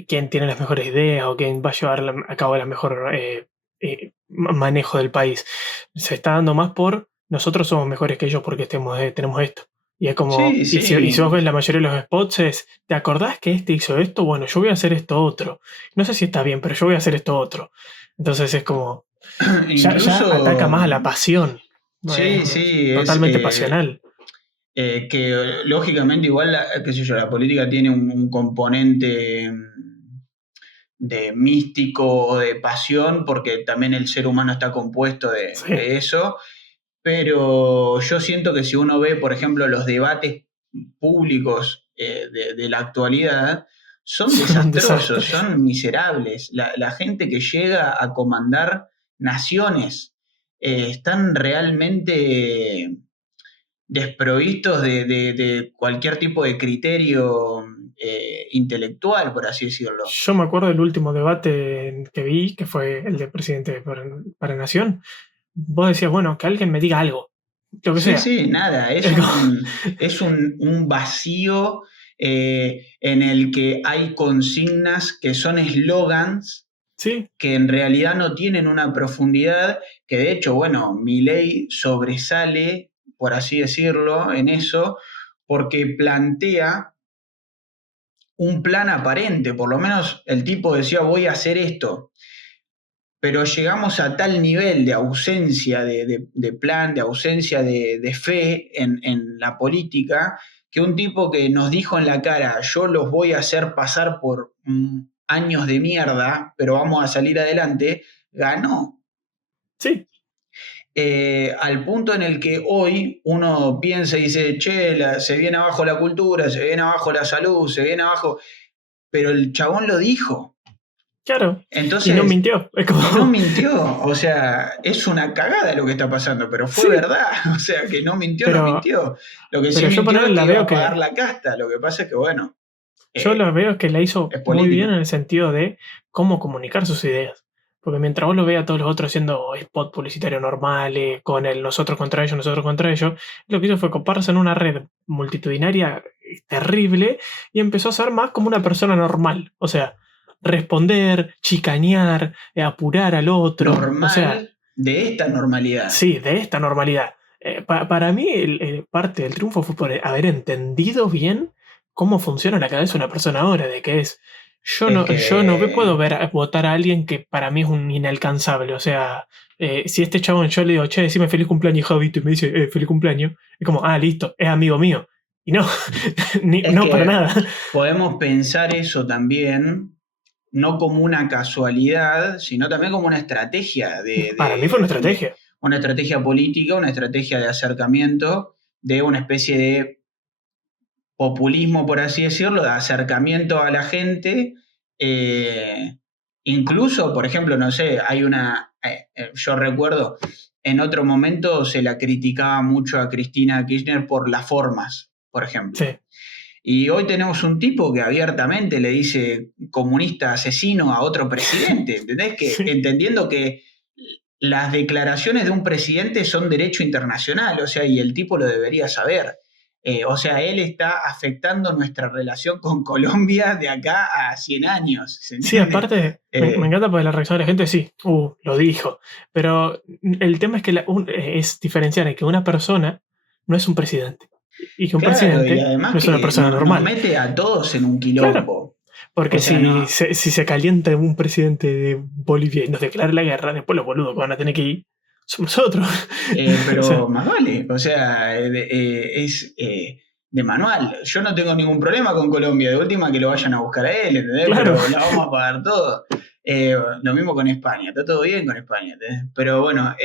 quién tiene las mejores ideas o quién va a llevar a cabo el mejor manejo del país. Se está dando más por nosotros somos mejores que ellos porque tenemos esto. Y es como, sí, y si vos sí. ves la mayoría de los spots es, ¿te acordás que este hizo esto? Bueno, yo voy a hacer esto otro. No sé si está bien, pero yo voy a hacer esto otro. Entonces es como, ya ataca Incluso, más a la pasión. sí, Es sí, totalmente pasional. que lógicamente igual, qué sé yo, la política tiene un componente de místico o de pasión, porque también el ser humano está compuesto Sí, de eso, pero yo siento que si uno ve, por ejemplo, los debates públicos de la actualidad, son son un desastrosos, desastre. son miserables. La gente que llega a comandar naciones están realmente desprovistos de cualquier tipo de criterio intelectual, por así decirlo. Yo me acuerdo del último debate que vi, que fue el de presidente para Nación. Vos decías, bueno, que alguien me diga algo, lo que Sí, sea. sí, nada, Es como, es un vacío en el que hay consignas que son eslogans sí, que en realidad no tienen una profundidad, que de hecho, bueno, Milei sobresale, por así decirlo, en eso, porque plantea un plan aparente, por lo menos el tipo decía voy a hacer esto, pero llegamos a tal nivel de ausencia de plan, de ausencia de fe en la política, que un tipo que nos dijo en la cara, yo los voy a hacer pasar por años de mierda, pero vamos a salir adelante, ganó. sí. Al punto en el que hoy uno piensa y dice, che, se viene abajo la cultura, se viene abajo la salud, se viene abajo, pero el chabón lo dijo. Claro. Y no Entonces, mintió. Es y no como, mintió, o sea, es una cagada lo que está pasando, pero fue sí, verdad, o sea, que no mintió, no pero, mintió. Lo que sí pero yo mintió ponerle es que la iba veo a pagar que, la casta, lo que pasa es que, bueno, yo eh, lo veo que la hizo es muy bien política. en el sentido de cómo comunicar sus ideas. Porque mientras vos lo veas a todos los otros haciendo spot publicitario normales, con el nosotros contra ellos, lo que hizo fue coparse en una red multitudinaria terrible y empezó a ser más como una persona normal. O sea, responder, chicanear, apurar al otro. O sea, Normal de esta normalidad. sí, de esta normalidad. Para mí, parte del triunfo fue por haber entendido bien cómo funciona la cabeza de una persona ahora, de que es, Es yo no puedo que, votar a alguien que para mí es un inalcanzable. O sea, si este chabón yo le digo, che, decime feliz cumpleaños, Javito, y me dice, feliz cumpleaños, es como, ah, listo, es amigo mío. Y no, es no para que nada. podemos pensar eso también, no como una casualidad, sino también como una estrategia Para mí fue una estrategia. una estrategia política, una estrategia de acercamiento, de una especie de populismo, por así decirlo, de acercamiento a la gente. eh, Incluso, por ejemplo, no sé, yo recuerdo, en otro momento se la criticaba mucho a Cristina Kirchner por las formas, por ejemplo. Sí, Y hoy tenemos un tipo que abiertamente le dice comunista asesino a otro presidente, ¿entendés? Que sí. entendiendo que las declaraciones de un presidente son derecho internacional, o sea, y el tipo lo debería saber. O sea, él está afectando nuestra relación con Colombia de acá a 100 años, ¿se Sí, entiende? aparte, me Eh, encanta porque la reacción de la gente, sí, lo dijo. Pero el tema es que es diferenciar que una persona no es un presidente y que un claro, y presidente además no es una que persona nos normal. mete a todos en un Claro, quilombo. O porque sea, no, si se calienta un presidente de Bolivia y nos declara la guerra, después los boludos que van a tener que ir somos nosotros. O Pero sea, más vale, o sea, es de manual. Yo no tengo ningún problema con Colombia, de última que lo vayan a buscar a él, ¿entendés? claro, Pero la vamos a pagar todo. Lo mismo con España, está todo bien con España, ¿entendés? Pero bueno,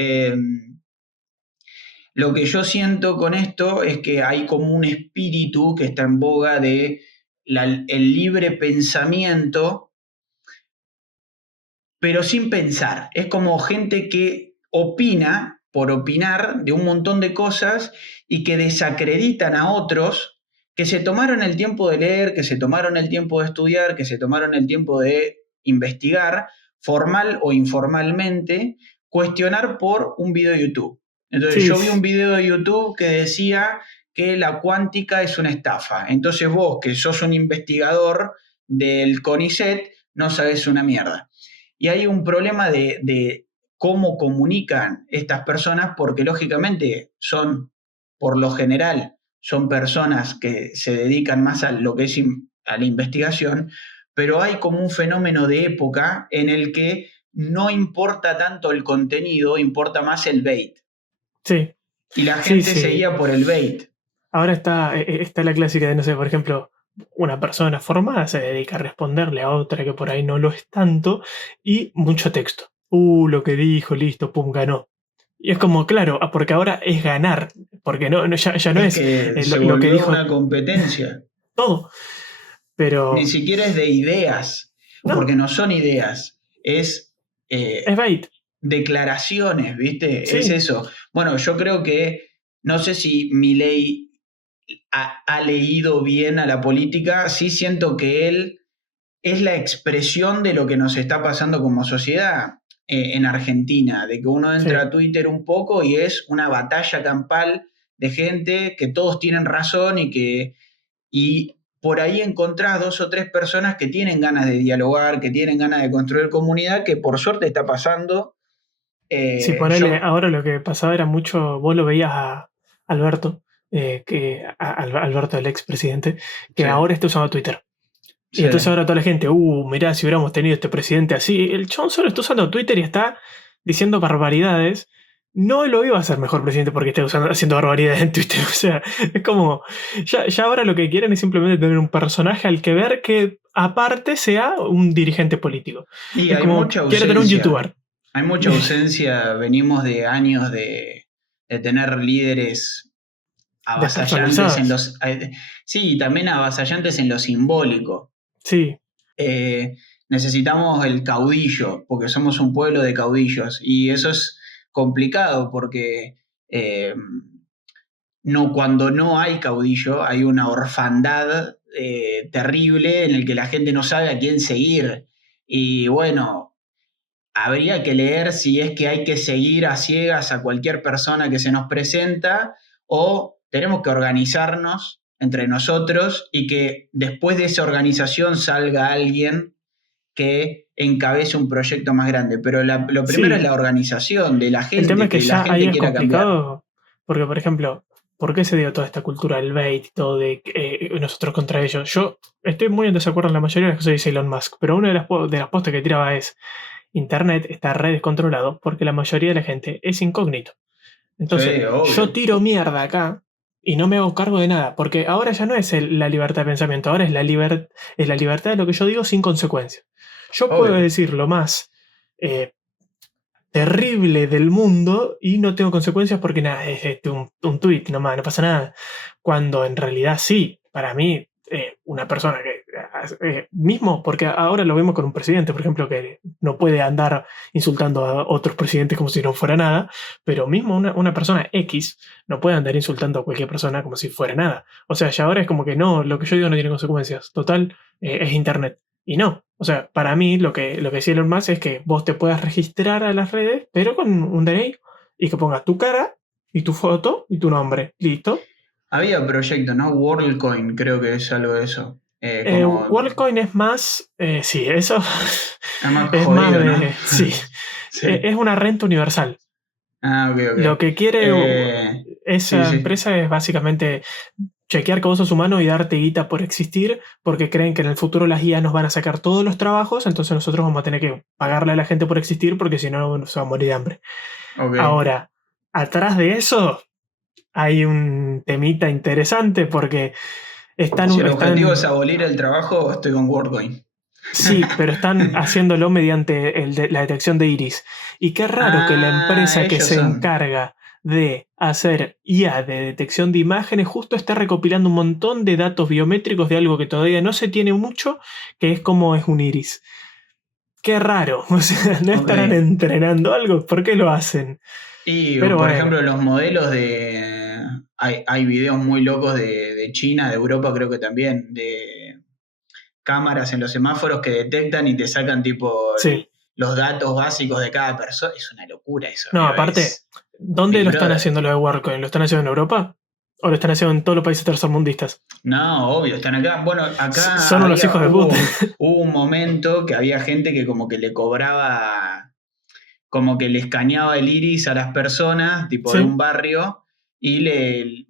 lo que yo siento con esto es que hay como un espíritu que está en boga de el libre pensamiento pero sin pensar. Es como gente que opina por opinar de un montón de cosas y que desacreditan a otros que se tomaron el tiempo de leer, que se tomaron el tiempo de estudiar, que se tomaron el tiempo de investigar, formal o informalmente, cuestionar por un video de YouTube. Entonces sí, yo vi un video de YouTube que decía que la cuántica es una estafa. Entonces vos, que sos un investigador del CONICET, no sabes una mierda. Y hay un problema de cómo comunican estas personas, porque lógicamente son, por lo general, son personas que se dedican más a lo que es a la investigación, pero hay como un fenómeno de época en el que no importa tanto el contenido, importa más el bait. sí, Y la sí, gente sí. seguía por el bait. Ahora está la clásica de, no sé, por ejemplo, una persona formada se dedica a responderle a otra que por ahí no lo es tanto, y mucho texto. Lo que dijo, listo, pum, ganó. Y es como, claro, porque ahora es ganar, porque ya no Es es que se lo que volvió dijo una competencia. todo, Ni pero siquiera es de ideas, no, porque no son ideas, es es bait, declaraciones, ¿viste? Es sí, eso. Bueno, yo creo que, no sé si Milei ha leído bien a la política, sí siento que él es la expresión de lo que nos está pasando como sociedad en Argentina, de que uno entra sí. a Twitter un poco y es una batalla campal de gente que todos tienen razón y por ahí encontrás dos o tres personas que tienen ganas de dialogar, que tienen ganas de construir comunidad, que por suerte está pasando. Si ponele, Yo, ahora lo que pasaba era mucho, vos lo veías a Alberto, Alberto, el expresidente, que sí, ahora está usando Twitter. Y sí. entonces ahora toda la gente, mirá, si hubiéramos tenido este presidente así, el chabón solo está usando Twitter y está diciendo barbaridades. No lo iba a hacer mejor presidente porque esté haciendo barbaridades en Twitter. O sea, es como, ya ahora lo que quieren es simplemente tener un personaje al que ver que aparte sea un dirigente político. Y Es hay como, mucha quiere tener un ausencia, youtuber. hay mucha ausencia, venimos de años de tener líderes avasallantes en Despersonalizadas. los... sí, también avasallantes en lo simbólico. Sí, Necesitamos el caudillo, porque somos un pueblo de caudillos, y eso es complicado porque eh, no, cuando no hay caudillo hay una orfandad terrible en el que la gente no sabe a quién seguir. Y bueno, habría que leer si es que hay que seguir a ciegas a cualquier persona que se nos presenta o tenemos que organizarnos entre nosotros y que después de esa organización salga alguien que encabece un proyecto más grande. Pero lo primero es sí. la organización de la El tema gente, es que que la ya ahí gente es quiera cambiar. complicado, porque por ejemplo, ¿por qué se dio toda esta cultura del bait y todo de nosotros contra ellos? Yo estoy muy en desacuerdo en la mayoría de las cosas que dice Elon Musk, pero una de las postas que tiraba es: Internet está re descontrolado porque la mayoría de la gente es incógnito. Entonces, Sí, yo obvio. tiro mierda acá y no me hago cargo de nada, porque ahora ya no es la libertad de pensamiento, ahora es es la libertad de lo que yo digo sin consecuencias. Yo puedo Obvio. decir lo más eh, terrible del mundo y no tengo consecuencias porque nada, es un tweet nomás, no pasa nada. Cuando en realidad sí, para mí, una persona que, mismo, porque ahora lo vemos con un presidente, por ejemplo, que no puede andar insultando a otros presidentes como si no fuera nada, pero mismo una persona X no puede andar insultando a cualquier persona como si fuera nada. O sea, ya ahora es como que no, lo que yo digo no tiene consecuencias. Total, es Internet. Y no, o sea, para mí lo que decía Elon Musk es que vos te puedas registrar a las redes, pero con un DNI y que pongas tu cara y tu foto y tu nombre. Listo. Había proyecto, ¿no? WorldCoin, creo que es algo de eso. Como, WorldCoin es más, sí, eso es más es más jodido, ¿no? de, sí, Sí. es una renta universal. Ah, ok, Lo ok. que quiere Sí, esa sí. empresa es básicamente chequear que vos sos humano y darte guita por existir, porque creen que en el futuro las IA nos van a sacar todos los trabajos, entonces nosotros vamos a tener que pagarle a la gente por existir, porque si no se va a morir de hambre. Ok. Ahora, atrás de eso hay un temita interesante porque Si el objetivo es están, abolir el trabajo, estoy con WorldCoin. sí, pero están haciéndolo mediante la detección de iris. Y qué raro que la Ah, empresa que ellos se son. encarga de hacer IA de detección de imágenes justo está recopilando un montón de datos biométricos de algo que todavía no se tiene mucho, que es como es un iris. Qué raro, o sea, no Ok. estarán entrenando algo, ¿por qué lo hacen? Y, Pero por bueno, ejemplo, los modelos de... hay videos muy locos de China, de Europa creo que también, de cámaras en los semáforos que detectan y te sacan tipo sí. los datos básicos de cada persona. Es una locura eso, No, amigo. aparte, Es ¿dónde Big lo están Brother. haciendo lo de WorldCoin? ¿Lo están haciendo en Europa? ¿O lo están haciendo en todos los países tercermundistas? No, obvio, están acá. Bueno, acá Son unos hijos de puta. hubo un momento que había gente que como que le cobraba, como que le escaneaba el iris a las personas, tipo de un Sí. barrio, y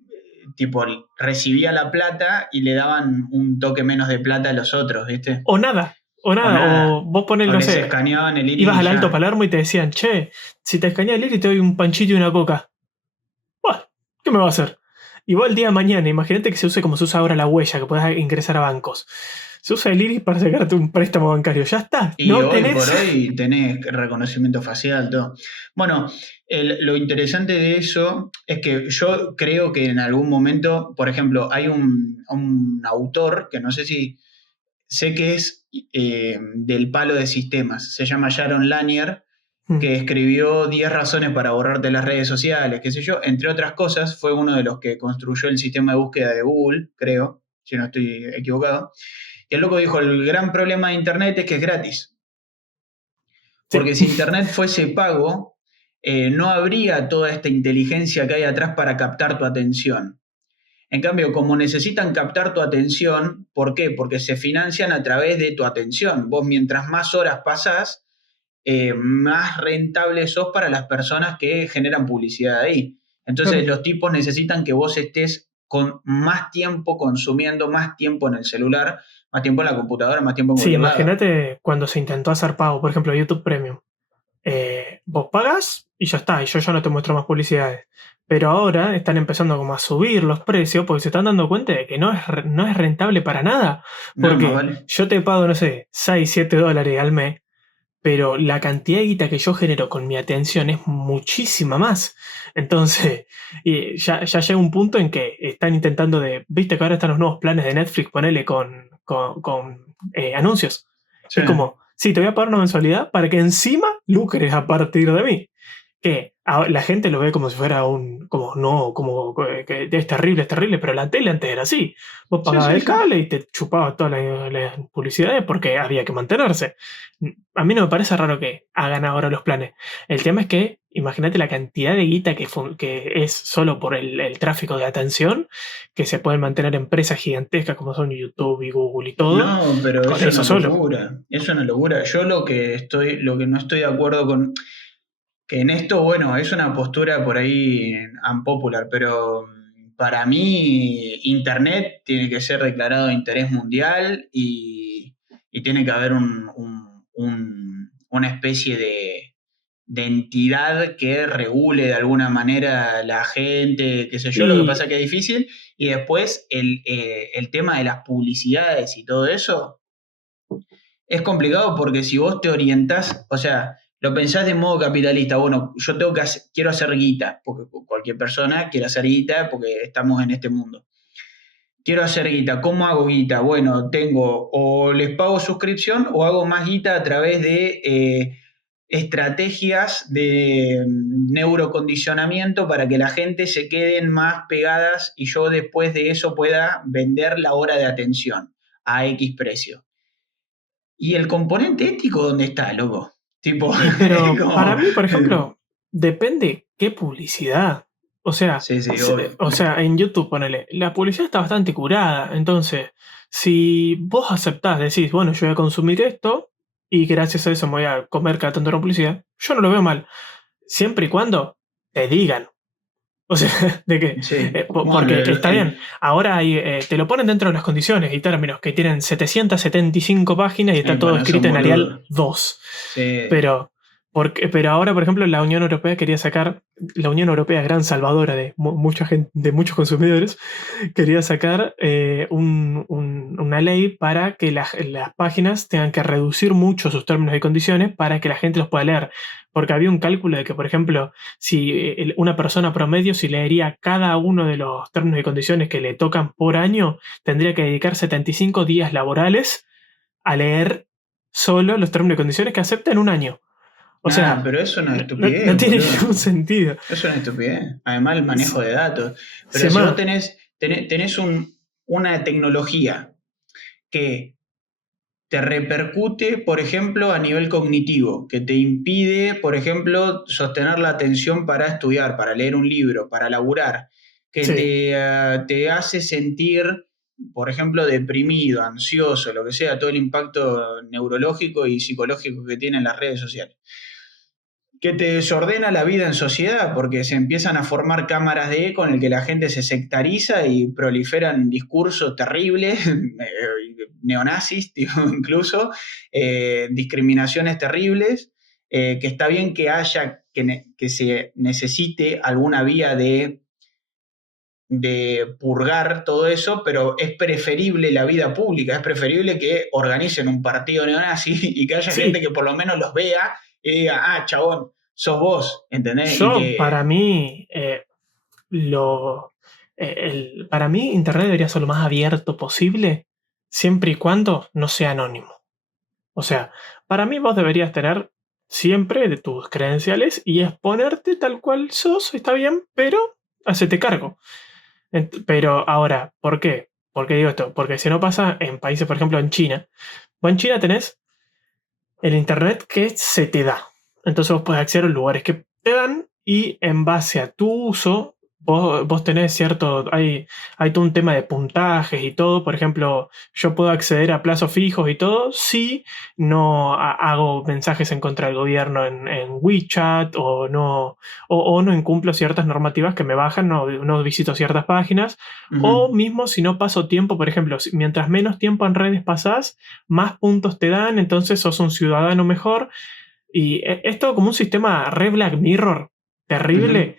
tipo, recibía la plata y le daban un toque menos de plata a los otros, ¿viste? O nada. O O nada. nada. O vos ponés, O no les sé, escaneaban el iris ibas y al Alto ya. Palermo y te decían, che, si te escanea el iris te doy un panchito y una coca. Buah, ¿qué me va a hacer? Y vos el día de mañana, imagínate que se use como se usa ahora la huella, que puedes ingresar a bancos. Se usa el iris para sacarte un préstamo bancario. Ya está, Y no hoy por tenés. hoy tenés reconocimiento facial, todo. Bueno, lo interesante de eso es que yo creo que en algún momento, por ejemplo, hay un autor que no sé si, sé que es del palo de sistemas, se llama Jaron Lanier, Mm, que escribió 10 razones para borrarte las redes sociales, qué sé yo, entre otras cosas, fue uno de los que construyó el sistema de búsqueda de Google, creo, si no estoy equivocado. Y el loco dijo, el gran problema de Internet es que es gratis. sí. Porque si Internet fuese pago, no habría toda esta inteligencia que hay atrás para captar tu atención. En cambio, como necesitan captar tu atención, ¿por qué? Porque se financian a través de tu atención. Vos mientras más horas pasás, más rentable sos para las personas que generan publicidad ahí. Entonces Claro. los tipos necesitan que vos estés con más tiempo consumiendo, más tiempo en el celular, más tiempo en la computadora, más tiempo en Sí, cualquier lado. imagínate cuando se intentó hacer pago, por ejemplo, YouTube Premium. Vos pagas y ya está, y yo ya no te muestro más publicidades. Pero ahora están empezando como a subir los precios porque se están dando cuenta de que no es rentable para nada. Nada más Porque vale. yo te pago, no sé, 6 7 dólares al mes, pero la cantidad de guita que yo genero con mi atención es muchísima más. Entonces, y ya llega un punto en que están intentando de, viste que ahora están los nuevos planes de Netflix, ponele con anuncios. Sí. Es como, sí, te voy a pagar una mensualidad para que encima lucres a partir de mí. Que la gente lo ve como si fuera un, como no, como que es terrible, pero la tele antes era así. Vos Sí, pagabas sí, el sí. cable y te chupabas todas las publicidades porque había que mantenerse. A mí no me parece raro que hagan ahora los planes. El tema es que, imagínate la cantidad de guita que es solo por el tráfico de atención, que se pueden mantener empresas gigantescas como son YouTube y Google y todo, No, pero con eso es eso una solo. locura. Eso es una locura. Yo lo que no estoy de acuerdo con, que en esto, bueno, es una postura por ahí unpopular, pero para mí Internet tiene que ser declarado de interés mundial y tiene que haber una especie de entidad que regule de alguna manera la gente, qué sé yo, lo que pasa Y, es que es difícil. Y después el tema de las publicidades y todo eso es complicado porque si vos te orientás, o sea, lo pensás de modo capitalista, bueno, yo quiero hacer guita, porque cualquier persona quiere hacer guita porque estamos en este mundo. Quiero hacer guita, ¿cómo hago guita? Bueno, tengo o les pago suscripción o hago más guita a través de estrategias de neurocondicionamiento para que la gente se queden más pegadas y yo después de eso pueda vender la hora de atención a X precio. ¿Y el componente ético dónde está, loco? Tipo, pero para como... mí, por ejemplo, depende qué publicidad. O sea, Sí, sí, obvio. en YouTube, ponele, la publicidad está bastante curada. Entonces, si vos aceptás, decís, bueno, yo voy a consumir esto y gracias a eso me voy a comer cada tanto la publicidad, yo no lo veo mal. Siempre y cuando te digan. O sea, de que, Sí. Bueno, porque está bien, ahora te lo ponen dentro de las condiciones y términos que tienen 775 páginas y está todo bueno, escrito son en Arial boludos. 2. Sí. Pero, pero ahora, por ejemplo, la Unión Europea quería sacar, la Unión Europea, gran salvadora de mucha gente, de muchos consumidores, quería sacar una ley para que las páginas tengan que reducir mucho sus términos y condiciones para que la gente los pueda leer. Porque había un cálculo de que, por ejemplo, si una persona promedio, si leería cada uno de los términos y condiciones que le tocan por año, tendría que dedicar 75 días laborales a leer solo los términos y condiciones que acepta en un año. O Nada, sea, pero es una no estupidez, tiene boludo. ningún sentido. Es una estupidez. Además, el manejo de datos. Se Pero si vos más, tenés una tecnología que te repercute, por ejemplo, a nivel cognitivo, que te impide, por ejemplo, sostener la atención para estudiar, para leer un libro, para laburar, que sí. te hace sentir, por ejemplo, deprimido, ansioso, lo que sea, todo el impacto neurológico y psicológico que tienen las redes sociales, que te desordena la vida en sociedad, porque se empiezan a formar cámaras de eco en el que la gente se sectariza y proliferan discursos terribles, neonazis incluso, discriminaciones terribles, que está bien que haya, que se necesite alguna vía de de purgar todo eso, pero es preferible la vida pública, es preferible que organicen un partido neonazi y que haya gente Sí, que por lo menos los vea y diga, ah, chabón, sos vos, ¿entendés? Y yo que... para mí, para mí Internet debería ser lo más abierto posible, siempre y cuando no sea anónimo. O sea, para mí vos deberías tener siempre de tus credenciales y exponerte tal cual sos, está bien, pero hacete cargo. Pero ahora, ¿por qué? ¿Por qué digo esto? Porque si no pasa en países, por ejemplo, en China. Vos en China tenés el internet que se te da. Entonces vos podés acceder a lugares que te dan y en base a tu uso, vos tenés cierto, hay todo un tema de puntajes y todo. Por ejemplo, yo puedo acceder a plazos fijos y todo si no hago mensajes en contra del gobierno en WeChat o no incumplo ciertas normativas que me bajan, no visito ciertas páginas. O Ujú. mismo si no paso tiempo, por ejemplo, mientras menos tiempo en redes pasás, más puntos te dan, entonces sos un ciudadano mejor. Y es todo como un sistema re Black Mirror, Ujú. terrible,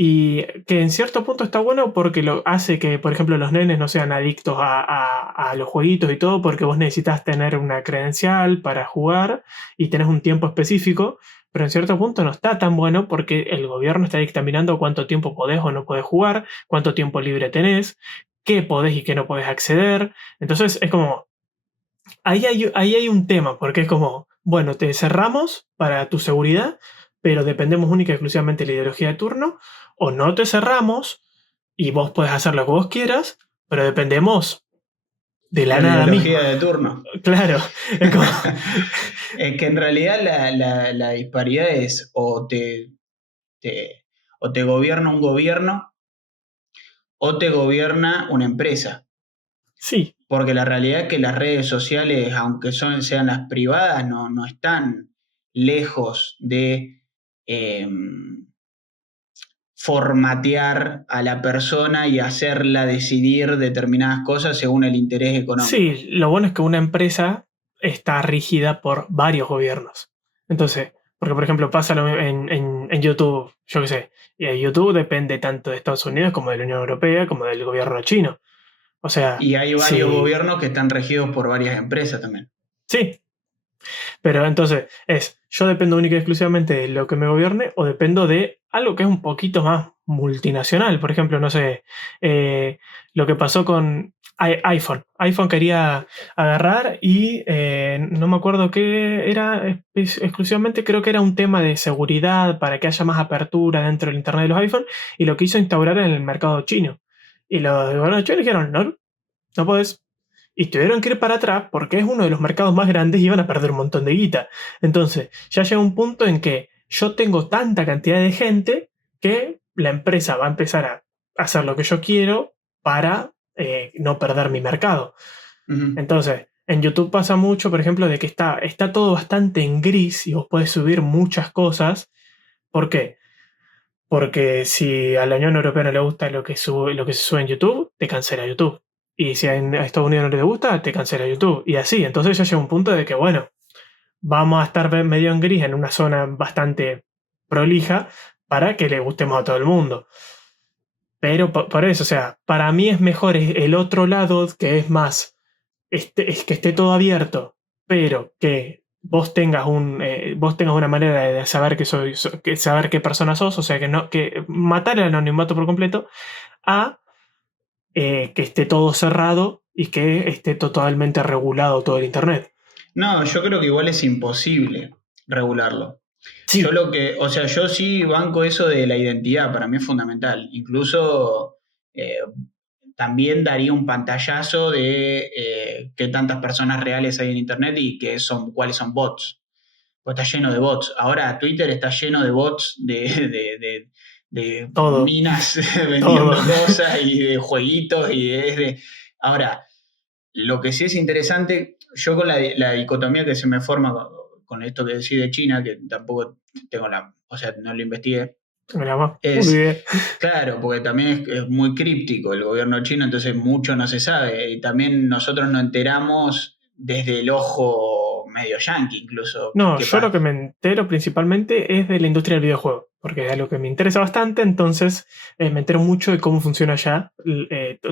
y que en cierto punto está bueno porque lo hace que, por ejemplo, los nenes no sean adictos a los jueguitos y todo, porque vos necesitas tener una credencial para jugar y tenés un tiempo específico, pero en cierto punto no está tan bueno porque el gobierno está dictaminando cuánto tiempo podés o no podés jugar, cuánto tiempo libre tenés, qué podés y qué no podés acceder. Entonces es como, ahí hay un tema, porque es como, bueno, te cerramos para tu seguridad, pero dependemos única y exclusivamente de la ideología de turno, o no te cerramos y vos podés hacer lo que vos quieras, pero dependemos de la De la nada ideología misma. de turno. Claro, es como, Es que en realidad la disparidad es te- o te gobierna un gobierno o te gobierna una empresa. sí, Porque la realidad es que las redes sociales, aunque sean las privadas, no están lejos de formatear a la persona y hacerla decidir determinadas cosas según el interés económico. sí, lo bueno es que una empresa está rígida por varios gobiernos. Entonces, porque por ejemplo pasa en YouTube, yo qué sé, y YouTube depende tanto de Estados Unidos como de la Unión Europea, como del gobierno chino. O sea, Y hay varios sí, gobiernos que están regidos por varias empresas también. sí, pero entonces yo dependo única y exclusivamente de lo que me gobierne o dependo de algo que es un poquito más multinacional. Por ejemplo, no sé, lo que pasó con iPhone. iPhone quería agarrar y no me acuerdo qué era exclusivamente, creo que era un tema de seguridad para que haya más apertura dentro del Internet de los iPhone y lo quiso instaurar en el mercado chino. Y los gobiernos chinos dijeron, no, no podés. Y tuvieron que ir para atrás porque es uno de los mercados más grandes y iban a perder un montón de guita. Entonces, ya llega un punto en que yo tengo tanta cantidad de gente que la empresa va a empezar a hacer lo que yo quiero para no perder mi mercado. Ujú. Entonces, en YouTube pasa mucho, por ejemplo, de que está todo bastante en gris y vos podés subir muchas cosas. ¿Por qué? Porque si a la Unión Europea no le gusta lo que se sube en YouTube, te cancela YouTube. Y si a Estados Unidos no le gusta, te cancela YouTube. Y así. Entonces ya llega un punto de que, bueno, vamos a estar medio en gris en una zona bastante prolija para que le gustemos a todo el mundo. Pero por eso, o sea, para mí es mejor el otro lado que es más, es que esté todo abierto, pero que vos tengas una manera de saber que saber qué persona sos, o sea, que no, que matar el anonimato por completo, a que esté todo cerrado y que esté totalmente regulado todo el internet. No, yo creo que igual es imposible regularlo. Yo Sí, o sea, yo sí banco eso de la identidad, para mí es fundamental. Incluso eh, también daría un pantallazo de qué tantas personas reales hay en Internet y cuáles son bots. Pues está lleno de bots. Ahora Twitter está lleno de bots de todo, minas todo. vendiendo cosas y de jueguitos Ahora, lo que sí es interesante, yo con la dicotomía que se me forma con esto que decís de China, que tampoco tengo o sea, no lo investigué, Mira, más puta es, idea. claro, porque también es muy críptico el gobierno chino, entonces mucho no se sabe. Y también nosotros nos enteramos desde el ojo medio yankee incluso. No, yo lo que me entero principalmente es de la industria del videojuego, porque es algo que me interesa bastante, entonces me entero mucho de cómo funciona allá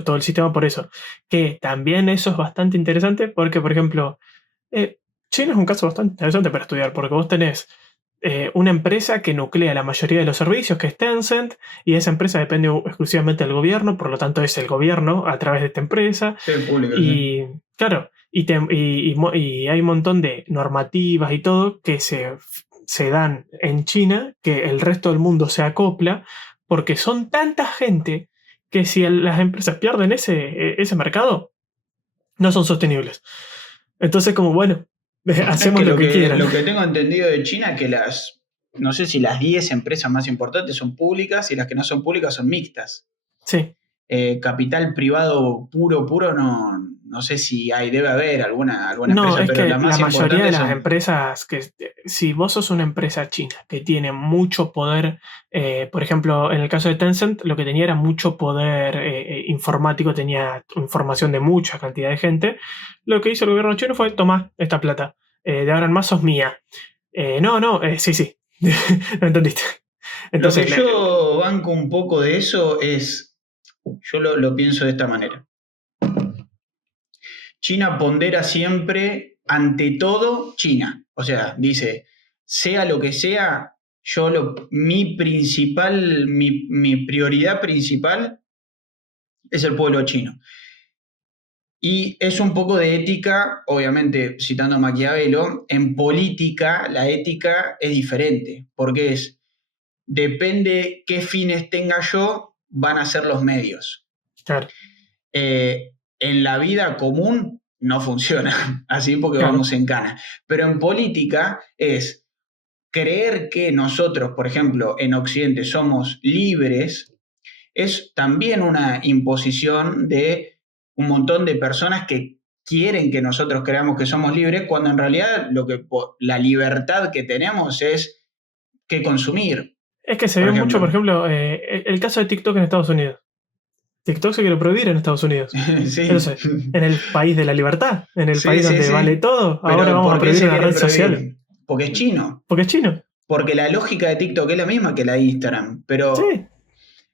todo el sistema por eso. Que también eso es bastante interesante porque, por ejemplo, China es un caso bastante interesante para estudiar, porque vos tenés una empresa que nuclea la mayoría de los servicios, que es Tencent, y esa empresa depende exclusivamente del gobierno, por lo tanto es el gobierno a través de esta empresa. Sí, público, Y sí. claro, y hay un montón de normativas y todo que se dan en China que el resto del mundo se acopla, porque son tanta gente que si las empresas pierden ese mercado, no son sostenibles. Entonces, como bueno, Es hacemos que lo que quieran. lo que tengo entendido de China es que no sé si las 10 empresas más importantes son públicas y las que no son públicas son mixtas. Sí. Capital privado puro, no sé si debe haber alguna No, empresa, es pero que las la más mayoría de importantes las son... empresas si vos sos una empresa china que tiene mucho poder, por ejemplo, en el caso de Tencent, lo que tenía era mucho poder informático, tenía información de mucha cantidad de gente. Lo que hizo el gobierno chino fue: tomá esta plata, de ahora en más sos mía. Sí, no entendiste. Lo que Entonces, yo banco un poco de eso es, yo lo pienso de esta manera. China pondera siempre, ante todo, China. O sea, dice, sea lo que sea, mi prioridad principal es el pueblo chino. Y es un poco de ética, obviamente citando a Maquiavelo, en política la ética es diferente, porque depende qué fines tenga yo, van a ser los medios. claro, En la vida común no funciona así porque claro. vamos en cana. Pero en política es creer que nosotros, por ejemplo, en Occidente somos libres, es también una imposición de un montón de personas que quieren que nosotros creamos que somos libres, cuando en realidad la libertad que tenemos es que consumir, Es que se por ve mucho, por ejemplo. ejemplo, el caso de TikTok en Estados Unidos. TikTok se quiere prohibir en Estados Unidos. Sí. Entonces, en el país de la libertad, en el Sí, país sí, donde vale sí. todo, ahora Pero vamos a ¿por qué prohibir se una quiere red social. prohibir? Porque es chino. Porque es chino. Porque la lógica de TikTok es la misma que la de Instagram, pero Sí.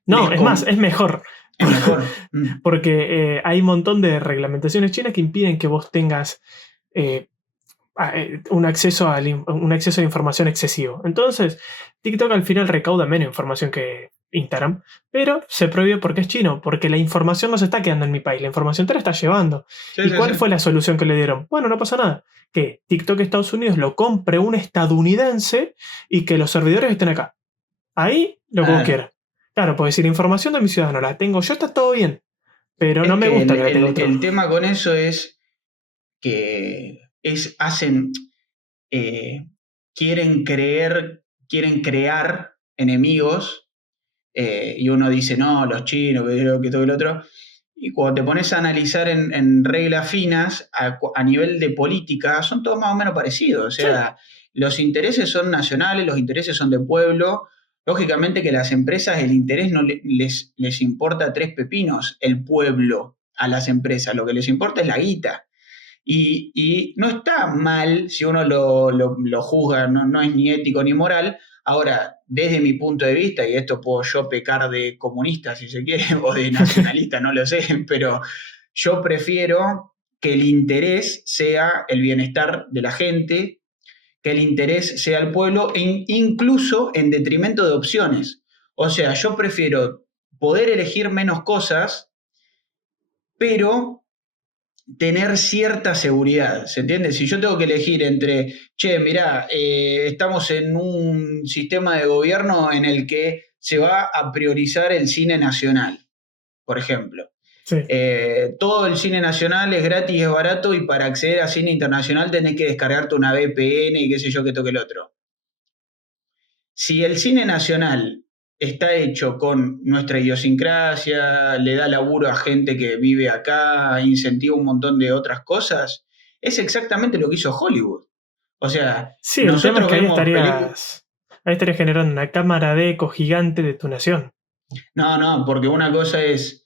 No, es más, es mejor. es mejor. Mm. Porque hay un montón de reglamentaciones chinas que impiden que vos tengas eh, un acceso a información excesivo. Entonces, TikTok al final recauda menos información que Instagram, pero se prohíbe porque es chino, porque la información no se está quedando en mi país, la información te la está llevando. Sí, ¿Y sí, cuál sí. fue la solución que le dieron? Bueno, no pasa nada. Que TikTok Estados Unidos lo compre un estadounidense y que los servidores estén acá. Ahí lo que vos Claro. quieras. Claro, porque si la información de mi ciudadano la tengo yo, está todo bien. Pero no Es me que gusta que la tenga otro. el tema con eso es que hacen, eh, quieren crear enemigos, y uno dice, no, los chinos, que todo el otro. Y cuando te pones a analizar en reglas finas, a nivel de política, son todos más o menos parecidos. O Sí, sea, los intereses son nacionales, los intereses son de pueblo. Lógicamente que las empresas, el interés no les importa tres pepinos, el pueblo a las empresas. Lo que les importa es la guita. Y no está mal si uno lo juzga, no es ni ético ni moral. Ahora, desde mi punto de vista, y esto puedo yo pecar de comunista si se quiere, o de nacionalista, no lo sé, pero yo prefiero que el interés sea el bienestar de la gente, que el interés sea el pueblo, incluso en detrimento de opciones. O sea, yo prefiero poder elegir menos cosas, pero tener cierta seguridad, ¿se entiende? Si yo tengo que elegir entre, che, mirá, estamos en un sistema de gobierno en el que se va a priorizar el cine nacional, por ejemplo. sí. Todo el cine nacional es gratis, es barato, y para acceder a cine internacional tenés que descargarte una VPN y qué sé yo, que toque el otro. Si el cine nacional está hecho con nuestra idiosincrasia, le da laburo a gente que vive acá, incentiva un montón de otras cosas, es exactamente lo que hizo Hollywood. O sea, Sí, el tema es nosotros que ahí vemos películas... estarías generando una cámara de eco gigante de tu nación. No, porque una cosa es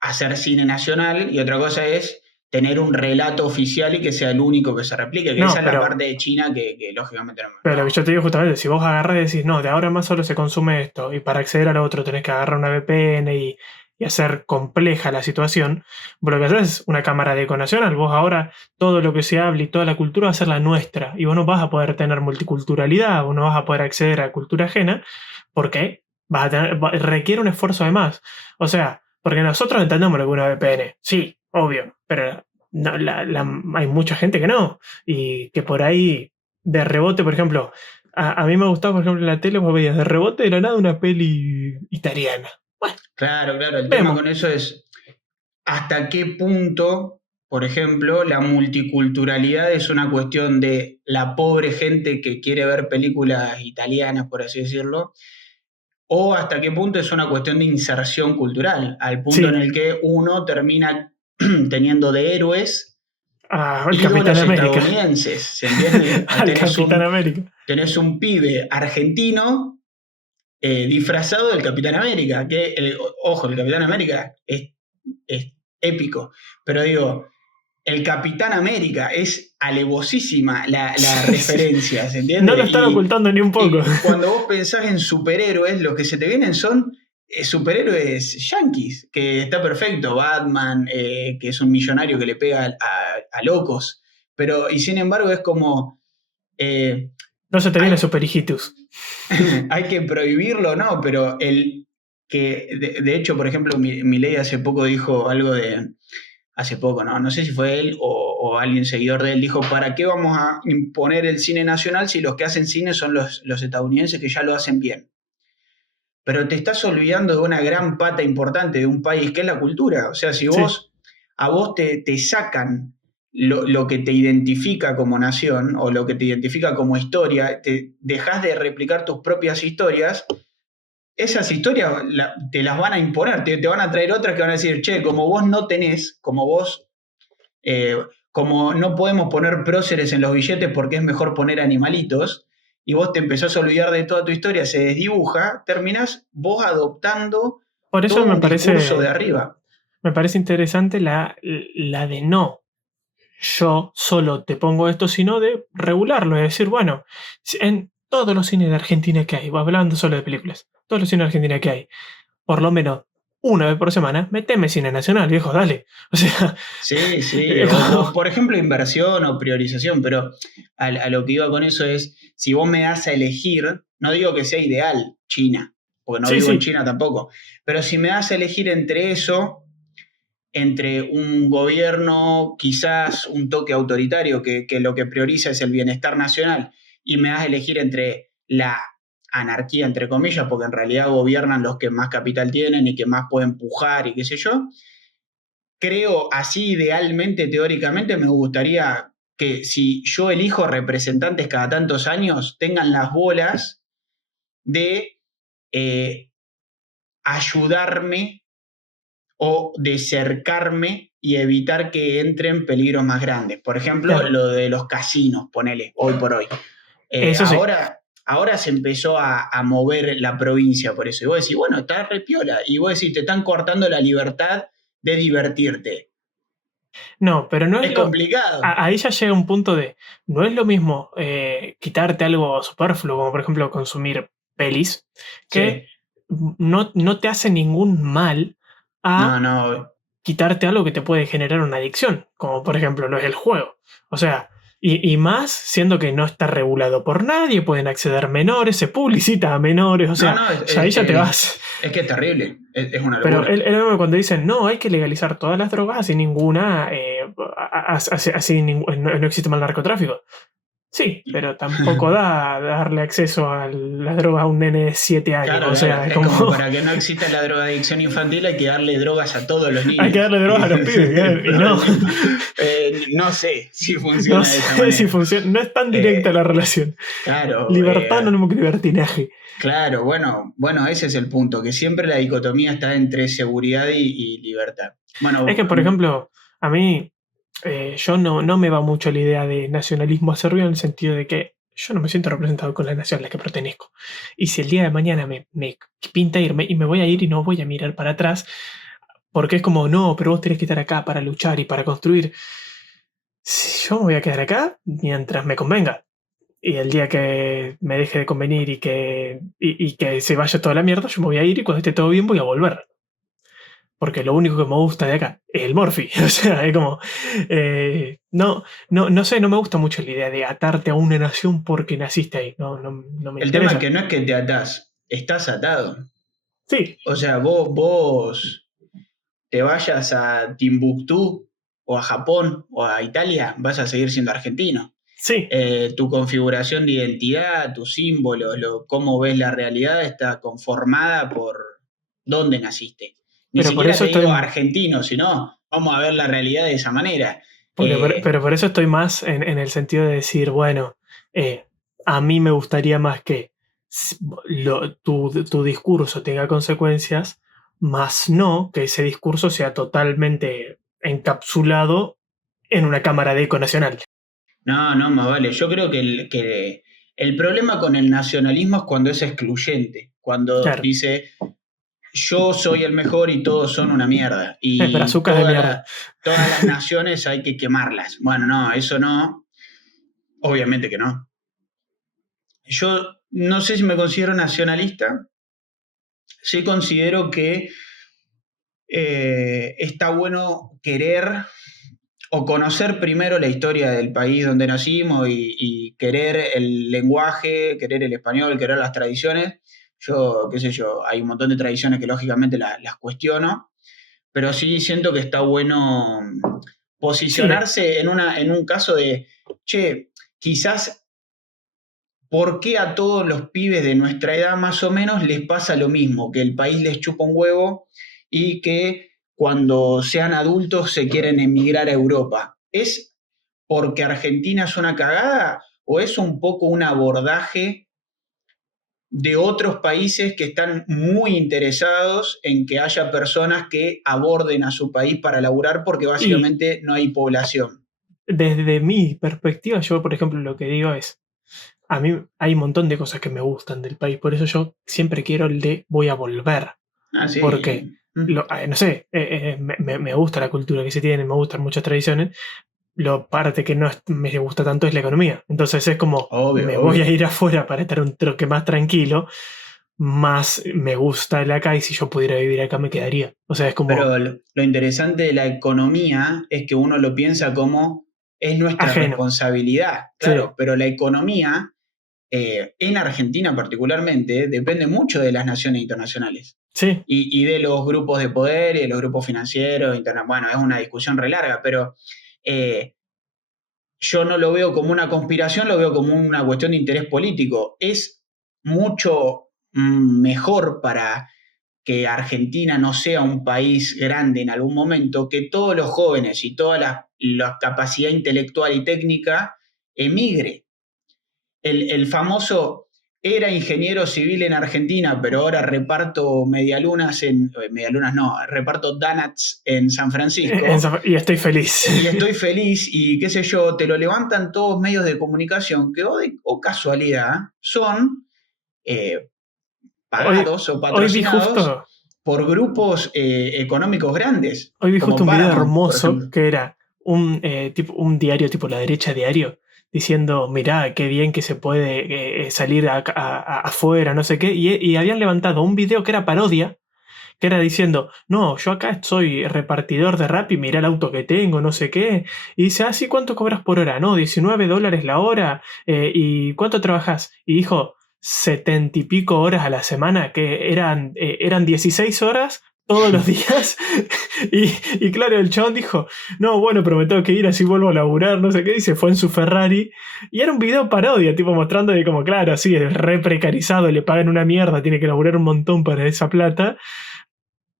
hacer cine nacional y otra cosa es tener un relato oficial y que sea el único que se replique, que No, esa es la pero, parte de China que lógicamente pero lo no. que yo te digo justamente, si vos agarras y decís, no, de ahora en más solo se consume esto, y para acceder a lo otro tenés que agarrar una VPN y hacer compleja la situación, vos lo que haces es una cámara de eco nacional. Vos ahora todo lo que se hable y toda la cultura va a ser la nuestra, y vos no vas a poder tener multiculturalidad, vos no vas a poder acceder a cultura ajena, porque requiere un esfuerzo de más. O sea, porque nosotros entendemos lo que es una VPN, sí, obvio, pero no, hay mucha gente que no, y que por ahí de rebote, por ejemplo, a mí me gustaba, por ejemplo, en la tele, vos veías de rebote de la nada una peli italiana. Bueno, Claro, el tema vemos. con eso es hasta qué punto, por ejemplo, la multiculturalidad es una cuestión de la pobre gente que quiere ver películas italianas, por así decirlo, o hasta qué punto es una cuestión de inserción cultural, al punto en Sí, el que uno termina teniendo de héroes al Capitán ídolos América. estadounidenses, ¿se entiende? Al Capitán América. Tenés un pibe argentino disfrazado del Capitán América, que, ojo, el Capitán América es épico, pero digo, el Capitán América es alevosísima la Sí, sí. referencia, ¿se No lo entiende? están ocultando ni un poco. Y cuando vos pensás en superhéroes, lo que se te vienen son superhéroes yankees, que está perfecto, Batman, que es un millonario que le pega a locos, pero y sin embargo es como... No se te viene hay, Super Hijitus. hay que prohibirlo, ¿no? Pero de hecho, por ejemplo, Milei hace poco dijo algo hace poco, ¿no? No sé si fue él o alguien seguidor de él, dijo, ¿para qué vamos a imponer el cine nacional si los que hacen cine son los estadounidenses que ya lo hacen bien? Pero te estás olvidando de una gran pata importante de un país, que es la cultura. O sea, si Sí. a vos te sacan lo que te identifica como nación o lo que te identifica como historia, te dejas de replicar tus propias historias, esas historias te las van a imponer, te van a traer otras que van a decir, che, como vos no tenés, eh, como no podemos poner próceres en los billetes porque es mejor poner animalitos, y vos te empezás a olvidar de toda tu historia, se desdibuja, terminás vos adoptando Por eso todo un discurso de arriba. me parece interesante la de no. Yo solo te pongo esto, sino de regularlo. Es decir, bueno, en todos los cines de Argentina que hay, hablando solo de películas, todos los cines de Argentina que hay, por lo menos una vez por semana, meteme cine nacional, viejo, dale. O sea, Sí, sí, es o como, por ejemplo inversión o priorización, pero a lo que iba con eso es, si vos me das a elegir, no digo que sea ideal China, porque no sí, vivo en sí. China tampoco, pero si me das a elegir entre eso, entre un gobierno quizás un toque autoritario que lo que prioriza es el bienestar nacional, y me das a elegir entre la anarquía, entre comillas, porque en realidad gobiernan los que más capital tienen y que más pueden pujar y qué sé yo, creo así idealmente, teóricamente, me gustaría que si yo elijo representantes cada tantos años, tengan las bolas de eh, ayudarme o de cercarme y evitar que entren peligros más grandes. Por ejemplo, Claro, lo de los casinos, ponele, hoy por hoy. eso sí. Ahora se empezó a mover la provincia por eso. Y vos decís, bueno, está repiola. Y vos decís, te están cortando la libertad de divertirte. No, pero no es Es lo. complicado. Ahí ya llega un punto de. No es lo mismo quitarte algo superfluo, como por ejemplo consumir pelis, que Sí. no te hace ningún mal No, a no. quitarte algo que te puede generar una adicción, como por ejemplo lo es el juego. O sea, y más siendo que no está regulado por nadie, pueden acceder menores, se publicita a menores, o No, sea, no, ya ahí ya te vas. es que es terrible. Es una Pero locura. cuando dicen, no, hay que legalizar todas las drogas, así ninguna, así no existe mal narcotráfico. Sí, pero tampoco da darle acceso a las drogas a un nene de 7 años. Claro, O claro. sea, es Es como como, para que no exista la drogadicción infantil, hay que darle drogas a todos los hay que niños. darle drogas a los pibes, y Todo no. el tiempo. No sé si No funciona de esa sé si manera. funciona, no es tan directa Eh, la relación. claro, Libertad no es lo mismo que libertinaje. claro, bueno, ese es el punto, que siempre la dicotomía está entre seguridad y libertad. Es Bueno, que, por ejemplo, a mí, yo no me va mucho la idea de nacionalismo acerbido en el sentido de que yo no me siento representado con la nación a la que pertenezco. Y si el día de mañana me pinta irme y me voy a ir y no voy a mirar para atrás, Porque es como, no, pero vos tenés que estar acá para luchar y para construir. Si yo me voy a quedar acá mientras me convenga. Y el día que me deje de convenir y que se vaya toda la mierda, yo me voy a ir y cuando esté todo bien voy a volver. Porque lo único que me gusta de acá es el Morphy. O sea, es como. No sé, no me gusta mucho la idea de atarte a una nación porque naciste ahí. No me El tema es interesa. que no es que te atás, estás atado. Sí, O sea, vos te vayas a Timbuktu o a Japón o a Italia, vas a seguir siendo argentino. sí. Tu configuración de identidad, tus símbolos, cómo ves la realidad está conformada por dónde naciste. Ni Pero por siquiera eso te digo estoy. argentino, sino vamos a ver la realidad de esa manera. Pero por eso estoy más en el sentido de decir, bueno, eh, a mí me gustaría más que tu discurso tenga consecuencias, más no que ese discurso sea totalmente encapsulado en una cámara de eco nacional. No, no, más vale. Yo creo que el problema con el nacionalismo es cuando es excluyente, cuando Claro, dice yo soy el mejor y todos son una mierda y brazucas de mierda. todas las naciones hay que quemarlas. Bueno, no, eso no, obviamente que no. Yo no sé si me considero nacionalista, sí considero que está bueno querer o conocer primero la historia del país donde nacimos y querer el lenguaje, querer el español, querer las tradiciones. Yo, qué sé yo, hay un montón de tradiciones que lógicamente las cuestiono, pero sí siento que está bueno Sí, posicionarse en un caso de, che, quizás, ¿por qué a todos los pibes de nuestra edad más o menos les pasa lo mismo? Que el país les chupa un huevo y que cuando sean adultos se quieren emigrar a Europa. ¿Es porque Argentina es una cagada o es un poco un abordaje de otros países que están muy interesados en que haya personas que aborden a su país para laburar porque y básicamente no hay población? desde mi perspectiva, yo, por ejemplo, lo que digo es, a mí hay un montón de cosas que me gustan del país, por eso yo siempre quiero el de voy a volver. Ah, Porque, sí. no sé, me gusta la cultura que se tiene, me gustan muchas tradiciones, lo parte que no me gusta tanto es la economía. Entonces es como, Obvio, me voy a obvio. ir afuera para estar un troque más tranquilo, más me gusta el acá y si yo pudiera vivir acá me quedaría. O sea, es como Pero lo interesante de la economía es que uno lo piensa como es nuestra ajeno. responsabilidad, Sí, claro, pero la economía en Argentina particularmente depende mucho de las naciones internacionales sí, y de los grupos de poder y de los grupos financieros. Bueno, es una discusión re larga, pero eh, yo no lo veo como una conspiración, lo veo como una cuestión de interés político. Es mucho mejor para que Argentina no sea un país grande en algún momento, que todos los jóvenes y toda la capacidad intelectual y técnica emigre. El famoso era ingeniero civil en Argentina, pero ahora reparto medialunas no, reparto donuts en San Francisco y estoy feliz. y estoy feliz y qué sé yo, te lo levantan todos medios de comunicación que o casualidad son eh, Hoy, pagados o hoy vi patrocinados justo por grupos económicos grandes, Hoy vi justo como un video Paramount, por hermoso ejemplo. que era un diario tipo La Derecha Diario diciendo, mirá, qué bien que se puede salir afuera, no sé qué, y habían levantado un video que era parodia, que era diciendo, no, yo acá soy repartidor de rap y mirá el auto que tengo, no sé qué, y dice, ah, sí, ¿cuánto cobras por hora? No, $19 la hora, ¿y cuánto trabajas? Y dijo, 70 y pico horas a la semana, que eran 16 horas todos los días. Y claro, el chabón dijo, no, bueno, pero me tengo que ir, así vuelvo a laburar, no sé qué, y se fue en su Ferrari. Y era un video parodia, tipo mostrando de como, claro, sí, es re precarizado, le pagan una mierda, tiene que laburar un montón para esa plata.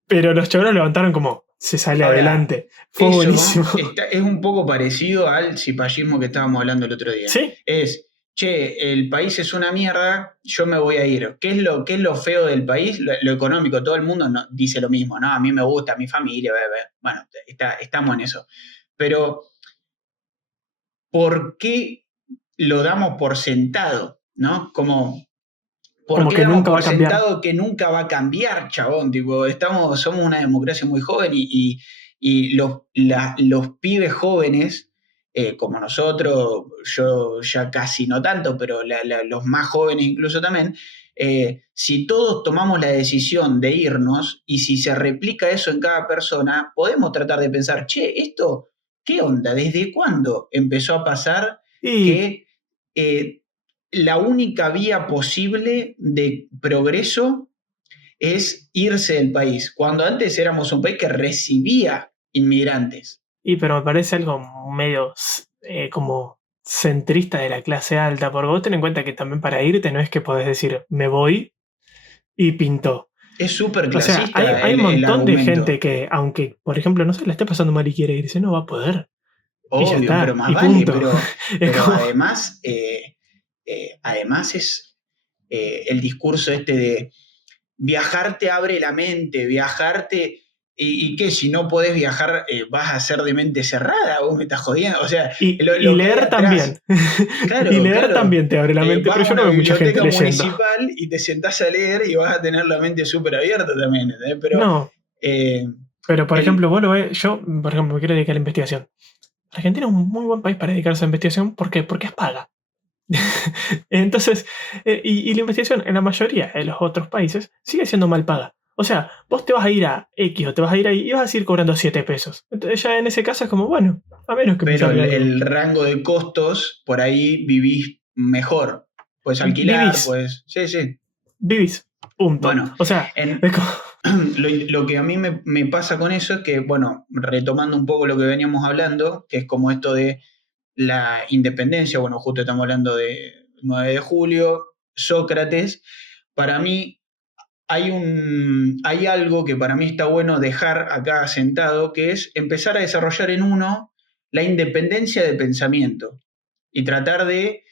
Pero los chavales levantaron como, se sale Ahora, adelante. Fue buenísimo. eso es un poco parecido al cipallismo que estábamos hablando el otro día. Sí, Es, che, el país es una mierda, yo me voy a ir. Qué es lo feo del país? Lo económico, todo el mundo dice lo mismo, ¿no? A mí me gusta, mi familia, bebé. Bueno, estamos en eso. Pero ¿por qué lo damos por sentado? ¿No? Como, como porque que damos nunca va por a cambiar. sentado que nunca va a cambiar, chabón. Tipo, somos una democracia muy joven y los pibes jóvenes, como nosotros, yo ya casi no tanto, pero los más jóvenes incluso también, si todos tomamos la decisión de irnos y si se replica eso en cada persona, podemos tratar de pensar, che, esto, ¿qué onda? ¿Desde cuándo empezó a pasar Y, que eh, la única vía posible de progreso es irse del país, cuando antes éramos un país que recibía inmigrantes? pero me parece algo medio como centrista de la clase alta, porque vos ten en cuenta que también para irte no es que podés decir me voy y pintó. Es súper O sea, hay, clasista hay un el montón de gente argumento. que, aunque, por ejemplo, no se la esté pasando mal y quiere irse, no va a poder. Y ya Obvio, pero está, más y vale, punto. Es pero como, además es el discurso este de viajar te abre la mente, viajarte, y qué, si no podés viajar, vas a ser de mente cerrada, vos me estás jodiendo, o sea, y lo que hay leer también. atrás. Y Claro, leer claro. también te abre la mente, Vas pero a yo no una veo mucha gente biblioteca leyendo. municipal y te sentás a leer y vas a tener la mente súper abierta también, ¿entendés? Pero No, eh, pero por ejemplo, el, vos lo ves, yo, por ejemplo, me quiero dedicar a la investigación. Argentina es un muy buen país para dedicarse a la investigación. ¿Por qué? Porque es paga. Entonces, y la investigación en la mayoría de los otros países sigue siendo mal paga. O sea, vos te vas a ir a X o te vas a ir ahí y vas a seguir cobrando 7 pesos. Entonces ya en ese caso es como, bueno, a menos que me pero salga algo. el rango de costos, por ahí vivís mejor. Puedes alquilar, Vivís, pues, sí, sí. vivís, punto. Bueno, O sea, es en, como, lo que a mí me pasa con eso es que, bueno, retomando un poco lo que veníamos hablando, que es como esto de la independencia, bueno, justo estamos hablando de 9 de julio, Sócrates, para mí hay algo que para mí está bueno dejar acá sentado, que es empezar a desarrollar en uno la independencia de pensamiento y tratar de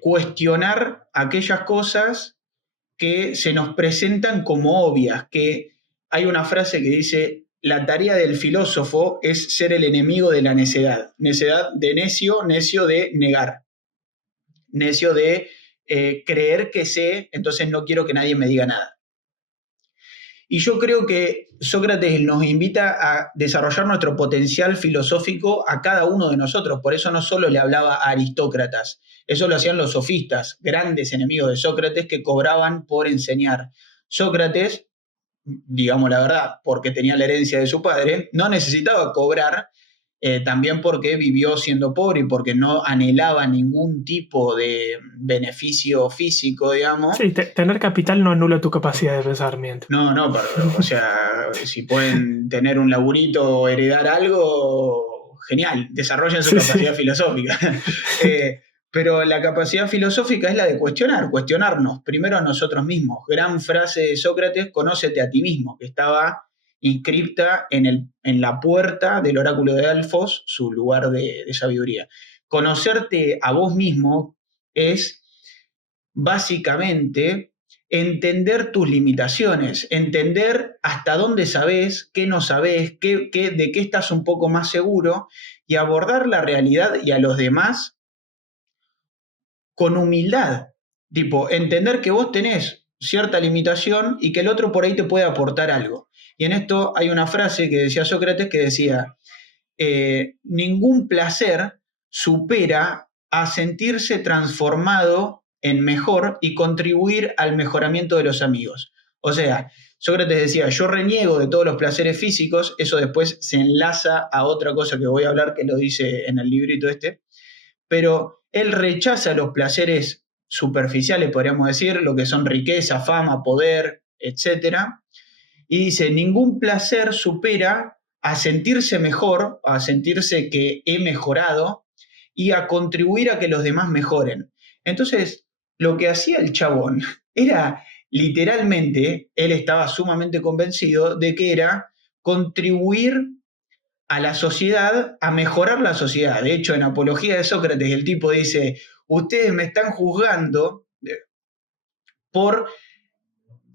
cuestionar aquellas cosas que se nos presentan como obvias, que hay una frase que dice, la tarea del filósofo es ser el enemigo de la necedad. Necedad de necio, necio de negar, necio de creer que sé, entonces no quiero que nadie me diga nada. Y yo creo que Sócrates nos invita a desarrollar nuestro potencial filosófico a cada uno de nosotros. Por eso no solo le hablaba a aristócratas, eso lo hacían los sofistas, grandes enemigos de Sócrates que cobraban por enseñar. Sócrates, digamos la verdad, porque tenía la herencia de su padre, no necesitaba cobrar, también porque vivió siendo pobre y porque no anhelaba ningún tipo de beneficio físico, digamos. sí, tener capital no anula tu capacidad de pensamiento. No, no, o sea, si pueden tener un laburito o heredar algo, genial, desarrollen su Sí, sí. capacidad filosófica. Pero la capacidad filosófica es la de cuestionarnos, primero a nosotros mismos. Gran frase de Sócrates, conócete a ti mismo, que estaba inscripta en la puerta del oráculo de Delfos, su lugar de sabiduría. Conocerte a vos mismo es básicamente entender tus limitaciones, entender hasta dónde sabés, qué no sabés, de qué estás un poco más seguro y abordar la realidad y a los demás con humildad. Tipo, entender que vos tenés cierta limitación y que el otro por ahí te puede aportar algo. Y en esto hay una frase que decía Sócrates que decía, ningún placer supera a sentirse transformado en mejor y contribuir al mejoramiento de los amigos. O sea, Sócrates decía, yo reniego de todos los placeres físicos, eso después se enlaza a otra cosa que voy a hablar, que lo dice en el librito este, pero él rechaza los placeres superficiales, podríamos decir, lo que son riqueza, fama, poder, etcétera, y dice, ningún placer supera a sentirse mejor, a sentirse que he mejorado y a contribuir a que los demás mejoren. Entonces, lo que hacía el chabón era literalmente, él estaba sumamente convencido de que era contribuir a la sociedad, a mejorar la sociedad. De hecho, en Apología de Sócrates, el tipo dice, ustedes me están juzgando por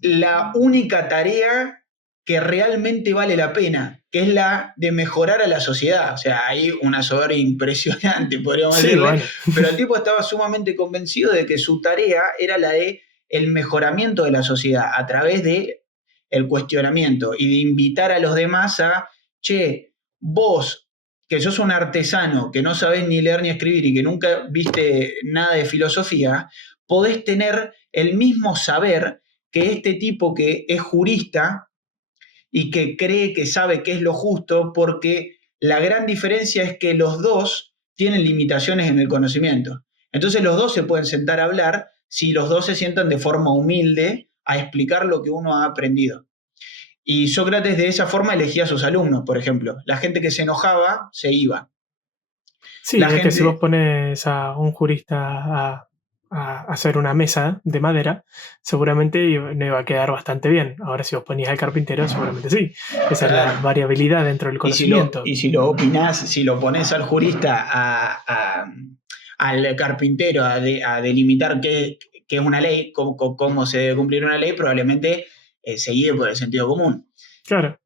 la única tarea que realmente vale la pena, que es la de mejorar a la sociedad. O sea, hay una soberbia impresionante, podríamos Sí, decirle, bueno. pero el tipo estaba sumamente convencido de que su tarea era la de el mejoramiento de la sociedad a través de el cuestionamiento y de invitar a los demás a, che, vos que sos un artesano, que no sabés ni leer ni escribir y que nunca viste nada de filosofía, podés tener el mismo saber que este tipo que es jurista y que cree que sabe qué es lo justo, porque la gran diferencia es que los dos tienen limitaciones en el conocimiento. Entonces los dos se pueden sentar a hablar si los dos se sientan de forma humilde a explicar lo que uno ha aprendido. Y Sócrates de esa forma elegía a sus alumnos, por ejemplo. La gente que se enojaba se iba. Sí, es que si vos pones a un jurista a hacer una mesa de madera, seguramente no iba a quedar bastante bien. Ahora si vos ponías al carpintero, seguramente sí. Esa es la variabilidad dentro del conocimiento. Y si lo opinás, si lo pones al jurista al carpintero a delimitar qué es una ley, cómo se debe cumplir una ley, probablemente se guíe por el sentido común. Claro.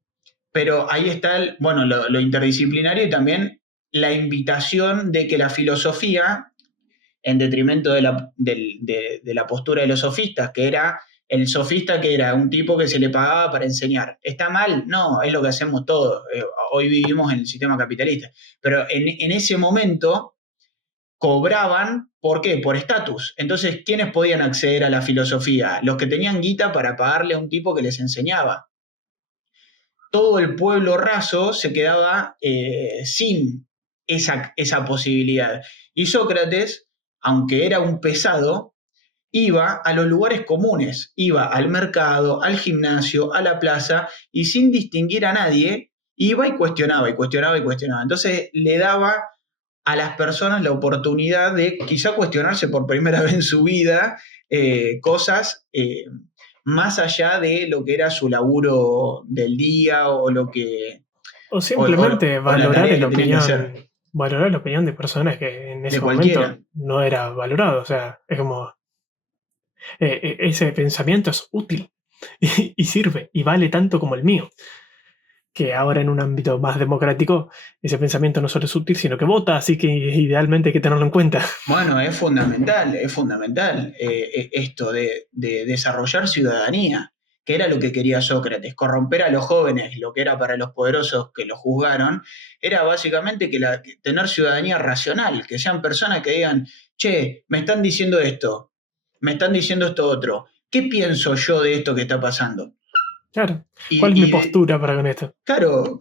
Pero ahí está lo interdisciplinario y también la invitación de que la filosofía, en detrimento de la postura de los sofistas, que era el sofista que era un tipo que se le pagaba para enseñar. ¿Está mal? No, es lo que hacemos todos. Hoy vivimos en el sistema capitalista. Pero en ese momento cobraban, ¿por qué? Por estatus. Entonces, ¿quiénes podían acceder a la filosofía? Los que tenían guita para pagarle a un tipo que les enseñaba. Todo el pueblo raso se quedaba sin esa posibilidad. Y Sócrates, aunque era un pesado, iba a los lugares comunes, iba al mercado, al gimnasio, a la plaza, y sin distinguir a nadie, iba y cuestionaba, y cuestionaba, y cuestionaba. Entonces le daba a las personas la oportunidad de quizá cuestionarse por primera vez en su vida cosas más allá de lo que era su laburo del día o lo que... O simplemente valorar la opinión opinión de personas que en ese momento no era valorado. O sea, es como... ese pensamiento es útil y sirve y vale tanto como el mío. Que ahora en un ámbito más democrático ese pensamiento no solo es útil, sino que vota, así que idealmente hay que tenerlo en cuenta. Bueno, es fundamental esto de desarrollar ciudadanía, que era lo que quería Sócrates, corromper a los jóvenes, lo que era para los poderosos que lo juzgaron, era básicamente que tener ciudadanía racional, que sean personas que digan, che, me están diciendo esto, me están diciendo esto otro, ¿qué pienso yo de esto que está pasando? Claro. ¿Cuál es mi postura para con esto? Claro,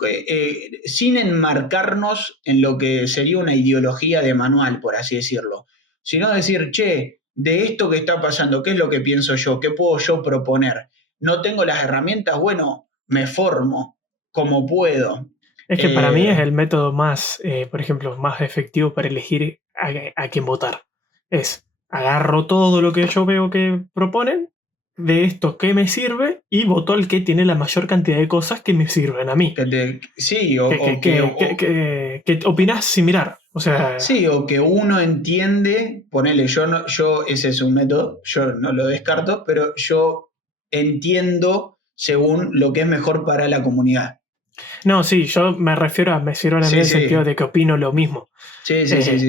sin enmarcarnos en lo que sería una ideología de manual, por así decirlo, sino decir, che, de esto que está pasando, ¿qué es lo que pienso yo? ¿Qué puedo yo proponer? ¿No tengo las herramientas? Bueno, me formo como puedo. Es que para mí es el método más, por ejemplo, más efectivo para elegir a quién votar. Es, agarro todo lo que yo veo que proponen, de esto que me sirve, y voto al que tiene la mayor cantidad de cosas que me sirven a mí. Sí, que opinás sin mirar. O sea, sí, o que uno entiende, ponele, ese es un método, yo no lo descarto, pero yo entiendo según lo que es mejor para la comunidad. No, sí, yo me refiero a me sirven en el sentido de que opino lo mismo. Sí.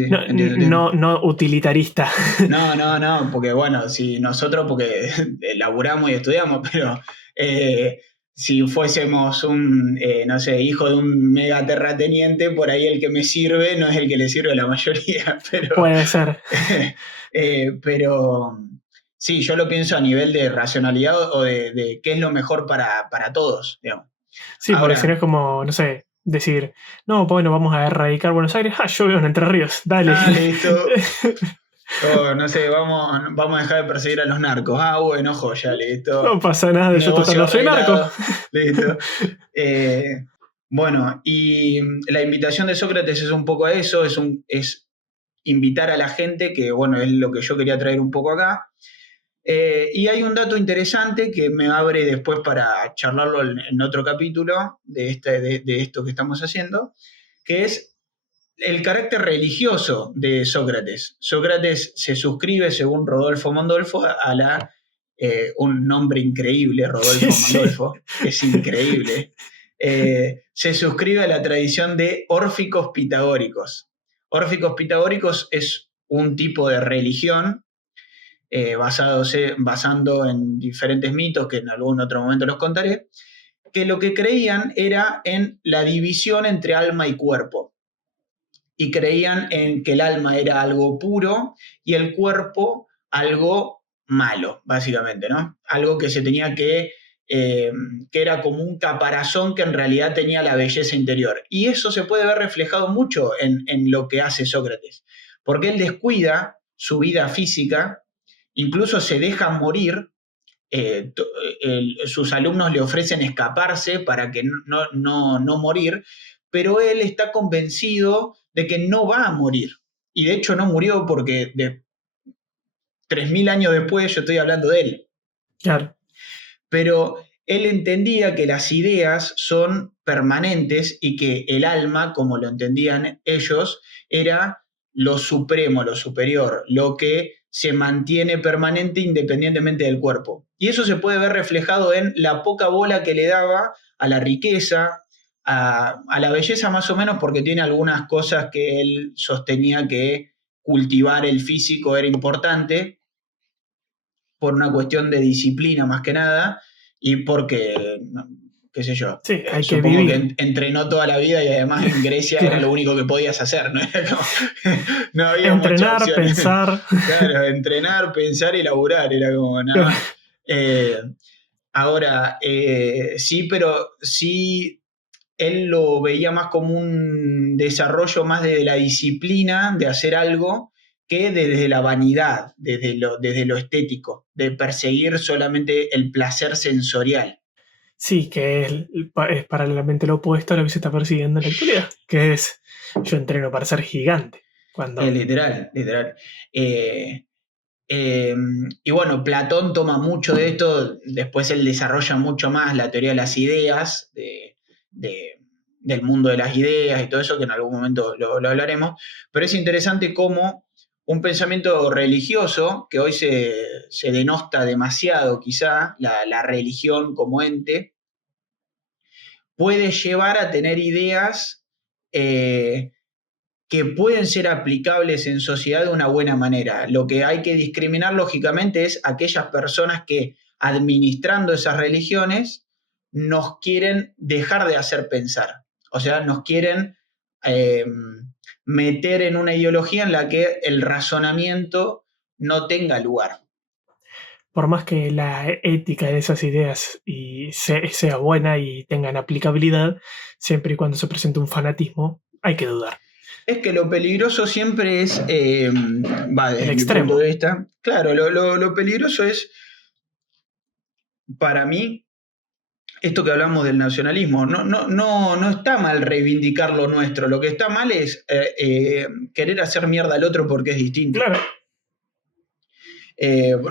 No utilitarista. No, porque bueno, si nosotros, porque laburamos y estudiamos, pero si fuésemos no sé, hijo de un mega terrateniente, por ahí el que me sirve no es el que le sirve a la mayoría. Pero, puede ser. Pero sí, yo lo pienso a nivel de racionalidad o de qué es lo mejor para todos, digamos. Sí, ahora, porque si no es como, no sé, decir, no, bueno, vamos a erradicar Buenos Aires. Yo vivo en Entre Ríos, dale. Listo. No sé, vamos a dejar de perseguir a los narcos. Bueno, joya, listo. No pasa nada, yo total no soy narco. Listo. Bueno, y la invitación de Sócrates es un poco a eso, es invitar a la gente, que bueno, es lo que yo quería traer un poco acá. Y hay un dato interesante que me abre después para charlarlo en otro capítulo de esto que estamos haciendo, que es el carácter religioso de Sócrates. Sócrates se suscribe, según Rodolfo Mondolfo, a un nombre increíble, Rodolfo Mondolfo, es increíble. Se suscribe a la tradición de órficos pitagóricos. Órficos pitagóricos es un tipo de religión basando en diferentes mitos que en algún otro momento los contaré, que lo que creían era en la división entre alma y cuerpo. Y creían en que el alma era algo puro y el cuerpo algo malo, básicamente, ¿no? Algo que se tenía que era como un caparazón que en realidad tenía la belleza interior. Y eso se puede ver reflejado mucho en lo que hace Sócrates, porque él descuida su vida física, incluso se deja morir. Sus alumnos le ofrecen escaparse para que no morir, pero él está convencido de que no va a morir. Y de hecho no murió porque 3.000 años después yo estoy hablando de él. Claro. Pero él entendía que las ideas son permanentes y que el alma, como lo entendían ellos, era lo supremo, lo superior, lo que se mantiene permanente independientemente del cuerpo. Y eso se puede ver reflejado en la poca bola que le daba a la riqueza, a la belleza más o menos, porque tiene algunas cosas que él sostenía que cultivar el físico era importante, por una cuestión de disciplina más que nada, y porque, qué sé yo, Sí, hay que supongo que vivir. entrenó toda la vida y además en Grecia era lo Claro. único que podías hacer, ¿no? No había muchas Entrenar, opciones. pensar. Claro, entrenar, pensar y laburar, era como nada más. Eh, Ahora, sí, pero sí, él lo veía más como un desarrollo más de la disciplina de hacer algo que desde la vanidad, desde lo estético, de perseguir solamente el placer sensorial. Sí, que es paralelamente lo opuesto a lo que se está persiguiendo en la actualidad, que es yo entreno para ser gigante. Cuando Literal, literal. Eh, eh, y bueno, Platón toma mucho de esto, después él desarrolla mucho más la teoría de las ideas, de- del mundo de las ideas y todo eso, que en algún momento lo hablaremos, pero es interesante cómo un pensamiento religioso, que hoy se denosta demasiado quizá, la religión como ente, puede llevar a tener ideas eh, que pueden ser aplicables en sociedad de una buena manera. Lo que hay que discriminar, lógicamente, es aquellas personas que, administrando esas religiones, nos quieren dejar de hacer pensar. O sea, nos quieren eh, meter en una ideología en la que el razonamiento no tenga lugar. por más que la ética de esas ideas sea buena y tengan aplicabilidad, siempre y cuando se presente un fanatismo, hay que dudar. Es que lo peligroso siempre es, va El desde mi punto extremo. de vista, claro, lo peligroso es, para mí, esto que hablamos del nacionalismo, no está mal reivindicar lo nuestro, lo que está mal es querer hacer mierda al otro porque es distinto. Claro.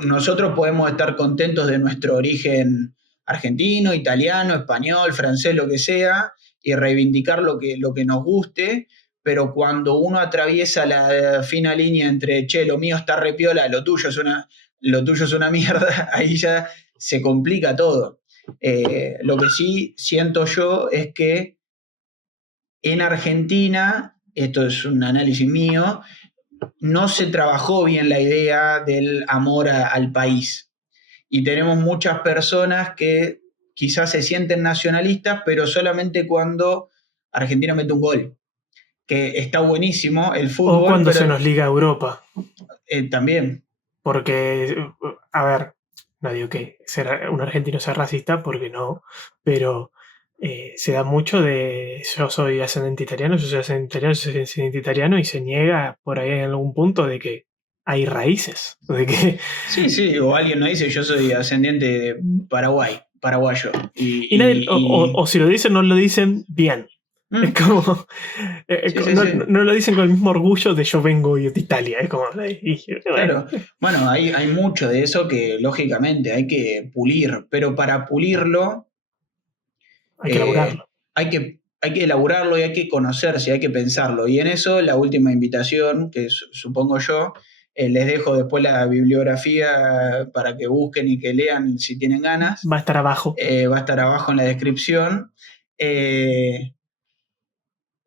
Nosotros podemos estar contentos de nuestro origen argentino, italiano, español, francés, lo que sea, y reivindicar lo que nos guste, pero cuando uno atraviesa la fina línea entre, che, lo mío está repiola, lo tuyo es una mierda, ahí ya se complica todo. Lo que sí siento yo es que en Argentina, esto es un análisis mío, no se trabajó bien la idea del amor al país. Y tenemos muchas personas que quizás se sienten nacionalistas, pero solamente cuando Argentina mete un gol, que está buenísimo el O fútbol, cuando pero se nos liga a Europa. también. Porque, a ver, no digo que un argentino sea racista, porque no, pero se da mucho de yo soy ascendente italiano, yo soy ascendente italiano, yo soy ascendente italiano, y se niega por ahí en algún punto de que hay raíces, de que... Sí, sí, o alguien nos dice, yo soy ascendiente de Paraguay, paraguayo. Y nadie, o si lo dicen, no lo dicen bien. Es Mm, como. sí, sí, No, sí. no lo dicen con el mismo orgullo de yo vengo de Italia. Es como. Bueno, Claro, bueno, hay mucho de eso que lógicamente hay que pulir, pero para pulirlo hay que eh, elaborarlo. hay que elaborarlo y hay que conocerse, hay que pensarlo. Y en eso la última invitación, que supongo yo, les dejo después la bibliografía para que busquen y que lean si tienen ganas. Va a estar abajo. Va a estar abajo en la descripción. Eh,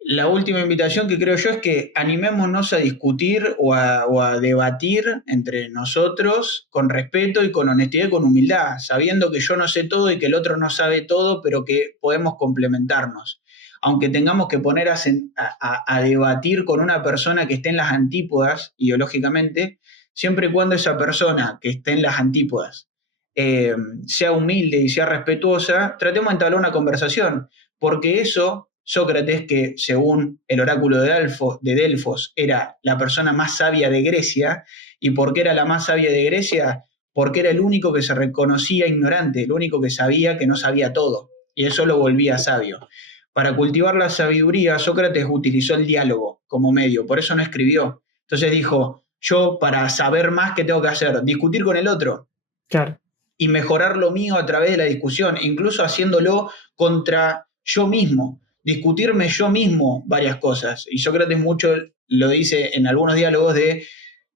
La última invitación que creo yo es que animémonos a discutir o a debatir entre nosotros con respeto y con honestidad y con humildad, sabiendo que yo no sé todo y que el otro no sabe todo, pero que podemos complementarnos. Aunque tengamos que poner a debatir con una persona que esté en las antípodas ideológicamente, siempre y cuando esa persona que esté en las antípodas eh, sea humilde y sea respetuosa, tratemos de entablar una conversación, porque eso, Sócrates, que según el oráculo de Delfos era la persona más sabia de Grecia, ¿y por qué era la más sabia de Grecia? Porque era el único que se reconocía ignorante, el único que sabía que no sabía todo, y eso lo volvía sabio. Para cultivar la sabiduría, Sócrates utilizó el diálogo como medio, por eso no escribió. Entonces dijo, yo para saber más, ¿qué tengo que hacer? Discutir con el otro. Claro. Y mejorar lo mío a través de la discusión, incluso haciéndolo contra yo mismo, discutirme yo mismo varias cosas. Y Sócrates mucho lo dice en algunos diálogos de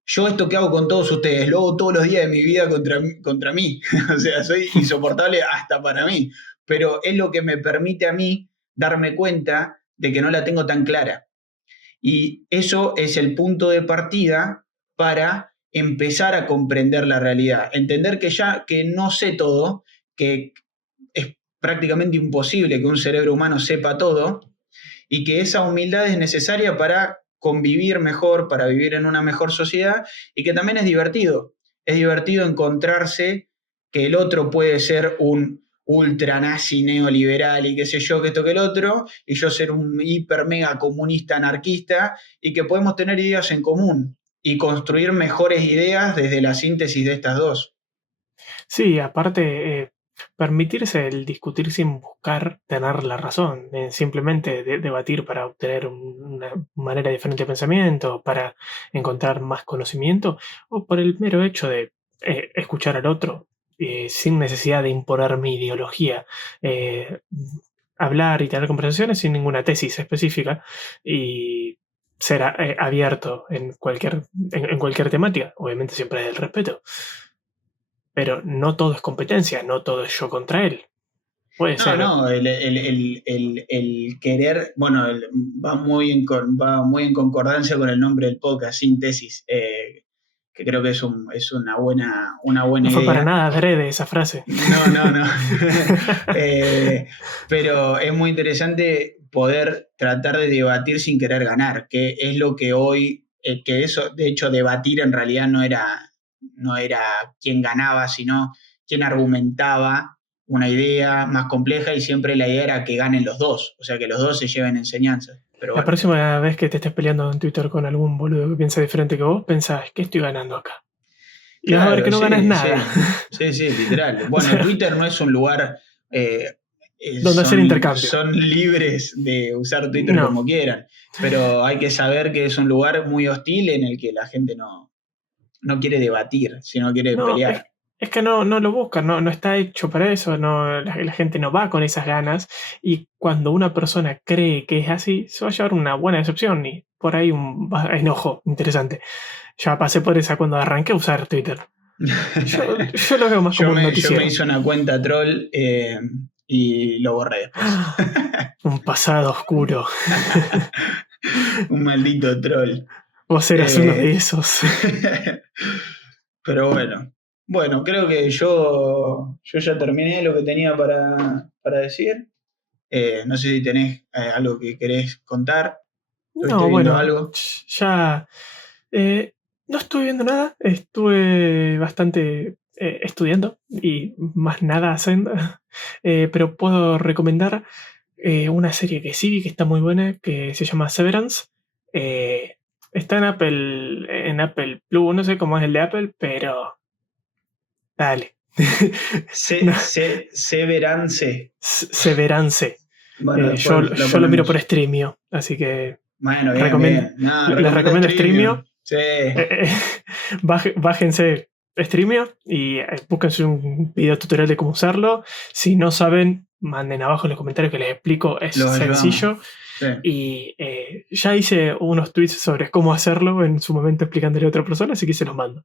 yo esto que hago con todos ustedes, lo hago todos los días de mi vida contra mí. O sea, soy insoportable hasta para mí, pero es lo que me permite a mí darme cuenta de que no la tengo tan clara. Y eso es el punto de partida para empezar a comprender la realidad, entender que ya que no sé todo, que es prácticamente imposible que un cerebro humano sepa todo y que esa humildad es necesaria para convivir mejor, para vivir en una mejor sociedad y que también es divertido. Es divertido encontrarse que el otro puede ser un ultra nazi neoliberal y qué sé yo, que esto que el otro, y yo ser un hiper mega comunista anarquista y que podemos tener ideas en común y construir mejores ideas desde la síntesis de estas dos. Sí, aparte, permitirse el discutir sin buscar tener la razón, simplemente debatir para obtener una manera diferente de pensamiento, para encontrar más conocimiento, o por el mero hecho de escuchar al otro, sin necesidad de imponer mi ideología. eh, Hablar y tener conversaciones sin ninguna tesis específica y ser abierto en cualquier temática, obviamente siempre desde el respeto. Pero no todo es competencia, no todo es yo contra él. Puede No, ser. no, el querer, bueno, va muy en concordancia con el nombre del podcast, Síntesis, que creo que es una buena No fue para idea. nada adrede esa frase. No, no, no. Pero es muy interesante poder tratar de debatir sin querer ganar, que es lo que hoy, que eso, de hecho, debatir en realidad no era quién ganaba, sino quién argumentaba una idea más compleja y siempre la idea era que ganen los dos, o sea, que los dos se lleven enseñanzas. Pero La bueno, próxima vez que te estés peleando en Twitter con algún boludo que piensa diferente que vos, pensás, ¿qué estoy ganando acá? Y vas a ver que claro, no ganas sí, nada. sí, sí, sí, literal. O Bueno, sea, Twitter no es un lugar, donde hacer intercambio. son libres de usar Twitter No. como quieran, pero hay que saber que es un lugar muy hostil en el que la gente no quiere debatir, sino quiere No, pelear. es que no lo buscan, no está hecho para eso, la gente no va con esas ganas y cuando una persona cree que es así, se va a llevar una buena decepción y por ahí un enojo interesante. Ya pasé por esa cuando arranqué a usar Twitter. Yo lo veo más como un Yo me noticiero. hice una cuenta troll y lo borré después. Un pasado oscuro. Un maldito troll. Vos eras uno de Eh, esos. Pero bueno, creo que yo ya terminé lo que tenía para decir. No sé si tenés algo que querés contar. ¿Estuviste No, viendo bueno, algo? ya no estuve viendo nada, estuve bastante estudiando y más nada haciendo, pero puedo recomendar una serie que sí vi que está muy buena, que se llama Severance. Eh, Está en Apple Plus, no sé cómo es el de Apple, pero dale. No, Severance. Severance. Bueno, después lo Yo lo miro por ponemos. Streamio, así que Bueno, bien, recomiendo, bien. No, les recomienda recomiendo Streamio. Streamio. Sí. Bájense Streamio y búsquense un video tutorial de cómo usarlo. Si no saben, manden abajo en los comentarios que les explico. Es Los ayudamos. sencillo Sí. Y ya hice unos tweets sobre cómo hacerlo en su momento explicándole a otra persona, así que se los mando.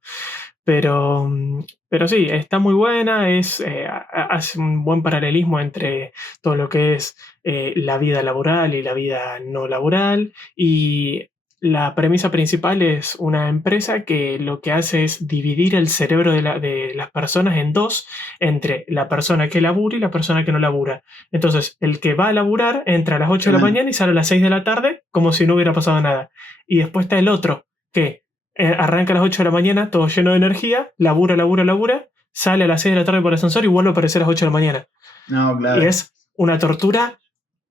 Pero sí, está muy buena, hace un buen paralelismo entre todo lo que es la vida laboral y la vida no laboral. Y la premisa principal es una empresa que lo que hace es dividir el cerebro de las personas en dos, entre la persona que labura y la persona que no labura. Entonces, el que va a laburar entra a las 8 de la Tremendo. mañana y sale a las 6 de la tarde como si no hubiera pasado nada. Y después está el otro que arranca a las 8 de la mañana, todo lleno de energía, labura, sale a las 6 de la tarde por el ascensor y vuelve a aparecer a las 8 de la mañana. No, Y claro. es una tortura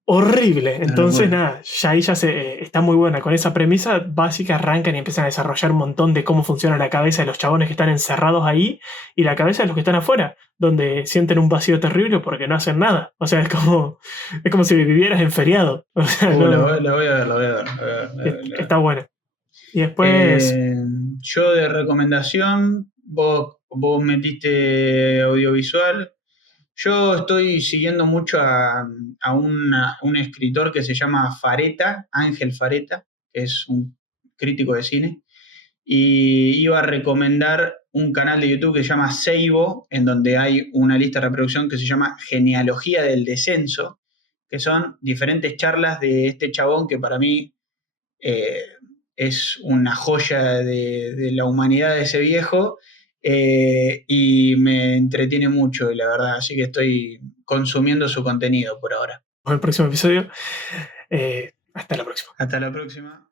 horrible. Una Entonces, locura. nada, ya ahí ya está muy buena. Con esa premisa básica arrancan y empiezan a desarrollar un montón de cómo funciona la cabeza de los chabones que están encerrados ahí y la cabeza de los que están afuera, donde sienten un vacío terrible porque no hacen nada. O sea, es como si vivieras en feriado. O sea, no, Lo voy a ver, lo voy a ver. Lo voy a ver, lo voy a ver, lo voy a ver. está buena. Y después, Eh, yo de recomendación, vos metiste audiovisual. Yo estoy siguiendo mucho a un escritor que se llama Fareta, Ángel Fareta, que es un crítico de cine, y iba a recomendar un canal de YouTube que se llama Seibo, en donde hay una lista de reproducción que se llama Genealogía del Descenso, que son diferentes charlas de este chabón que para mí eh, es una joya de la humanidad de ese viejo, y me entretiene mucho, la verdad, así que estoy consumiendo su contenido por ahora. en el próximo episodio, hasta la próxima. Hasta la próxima.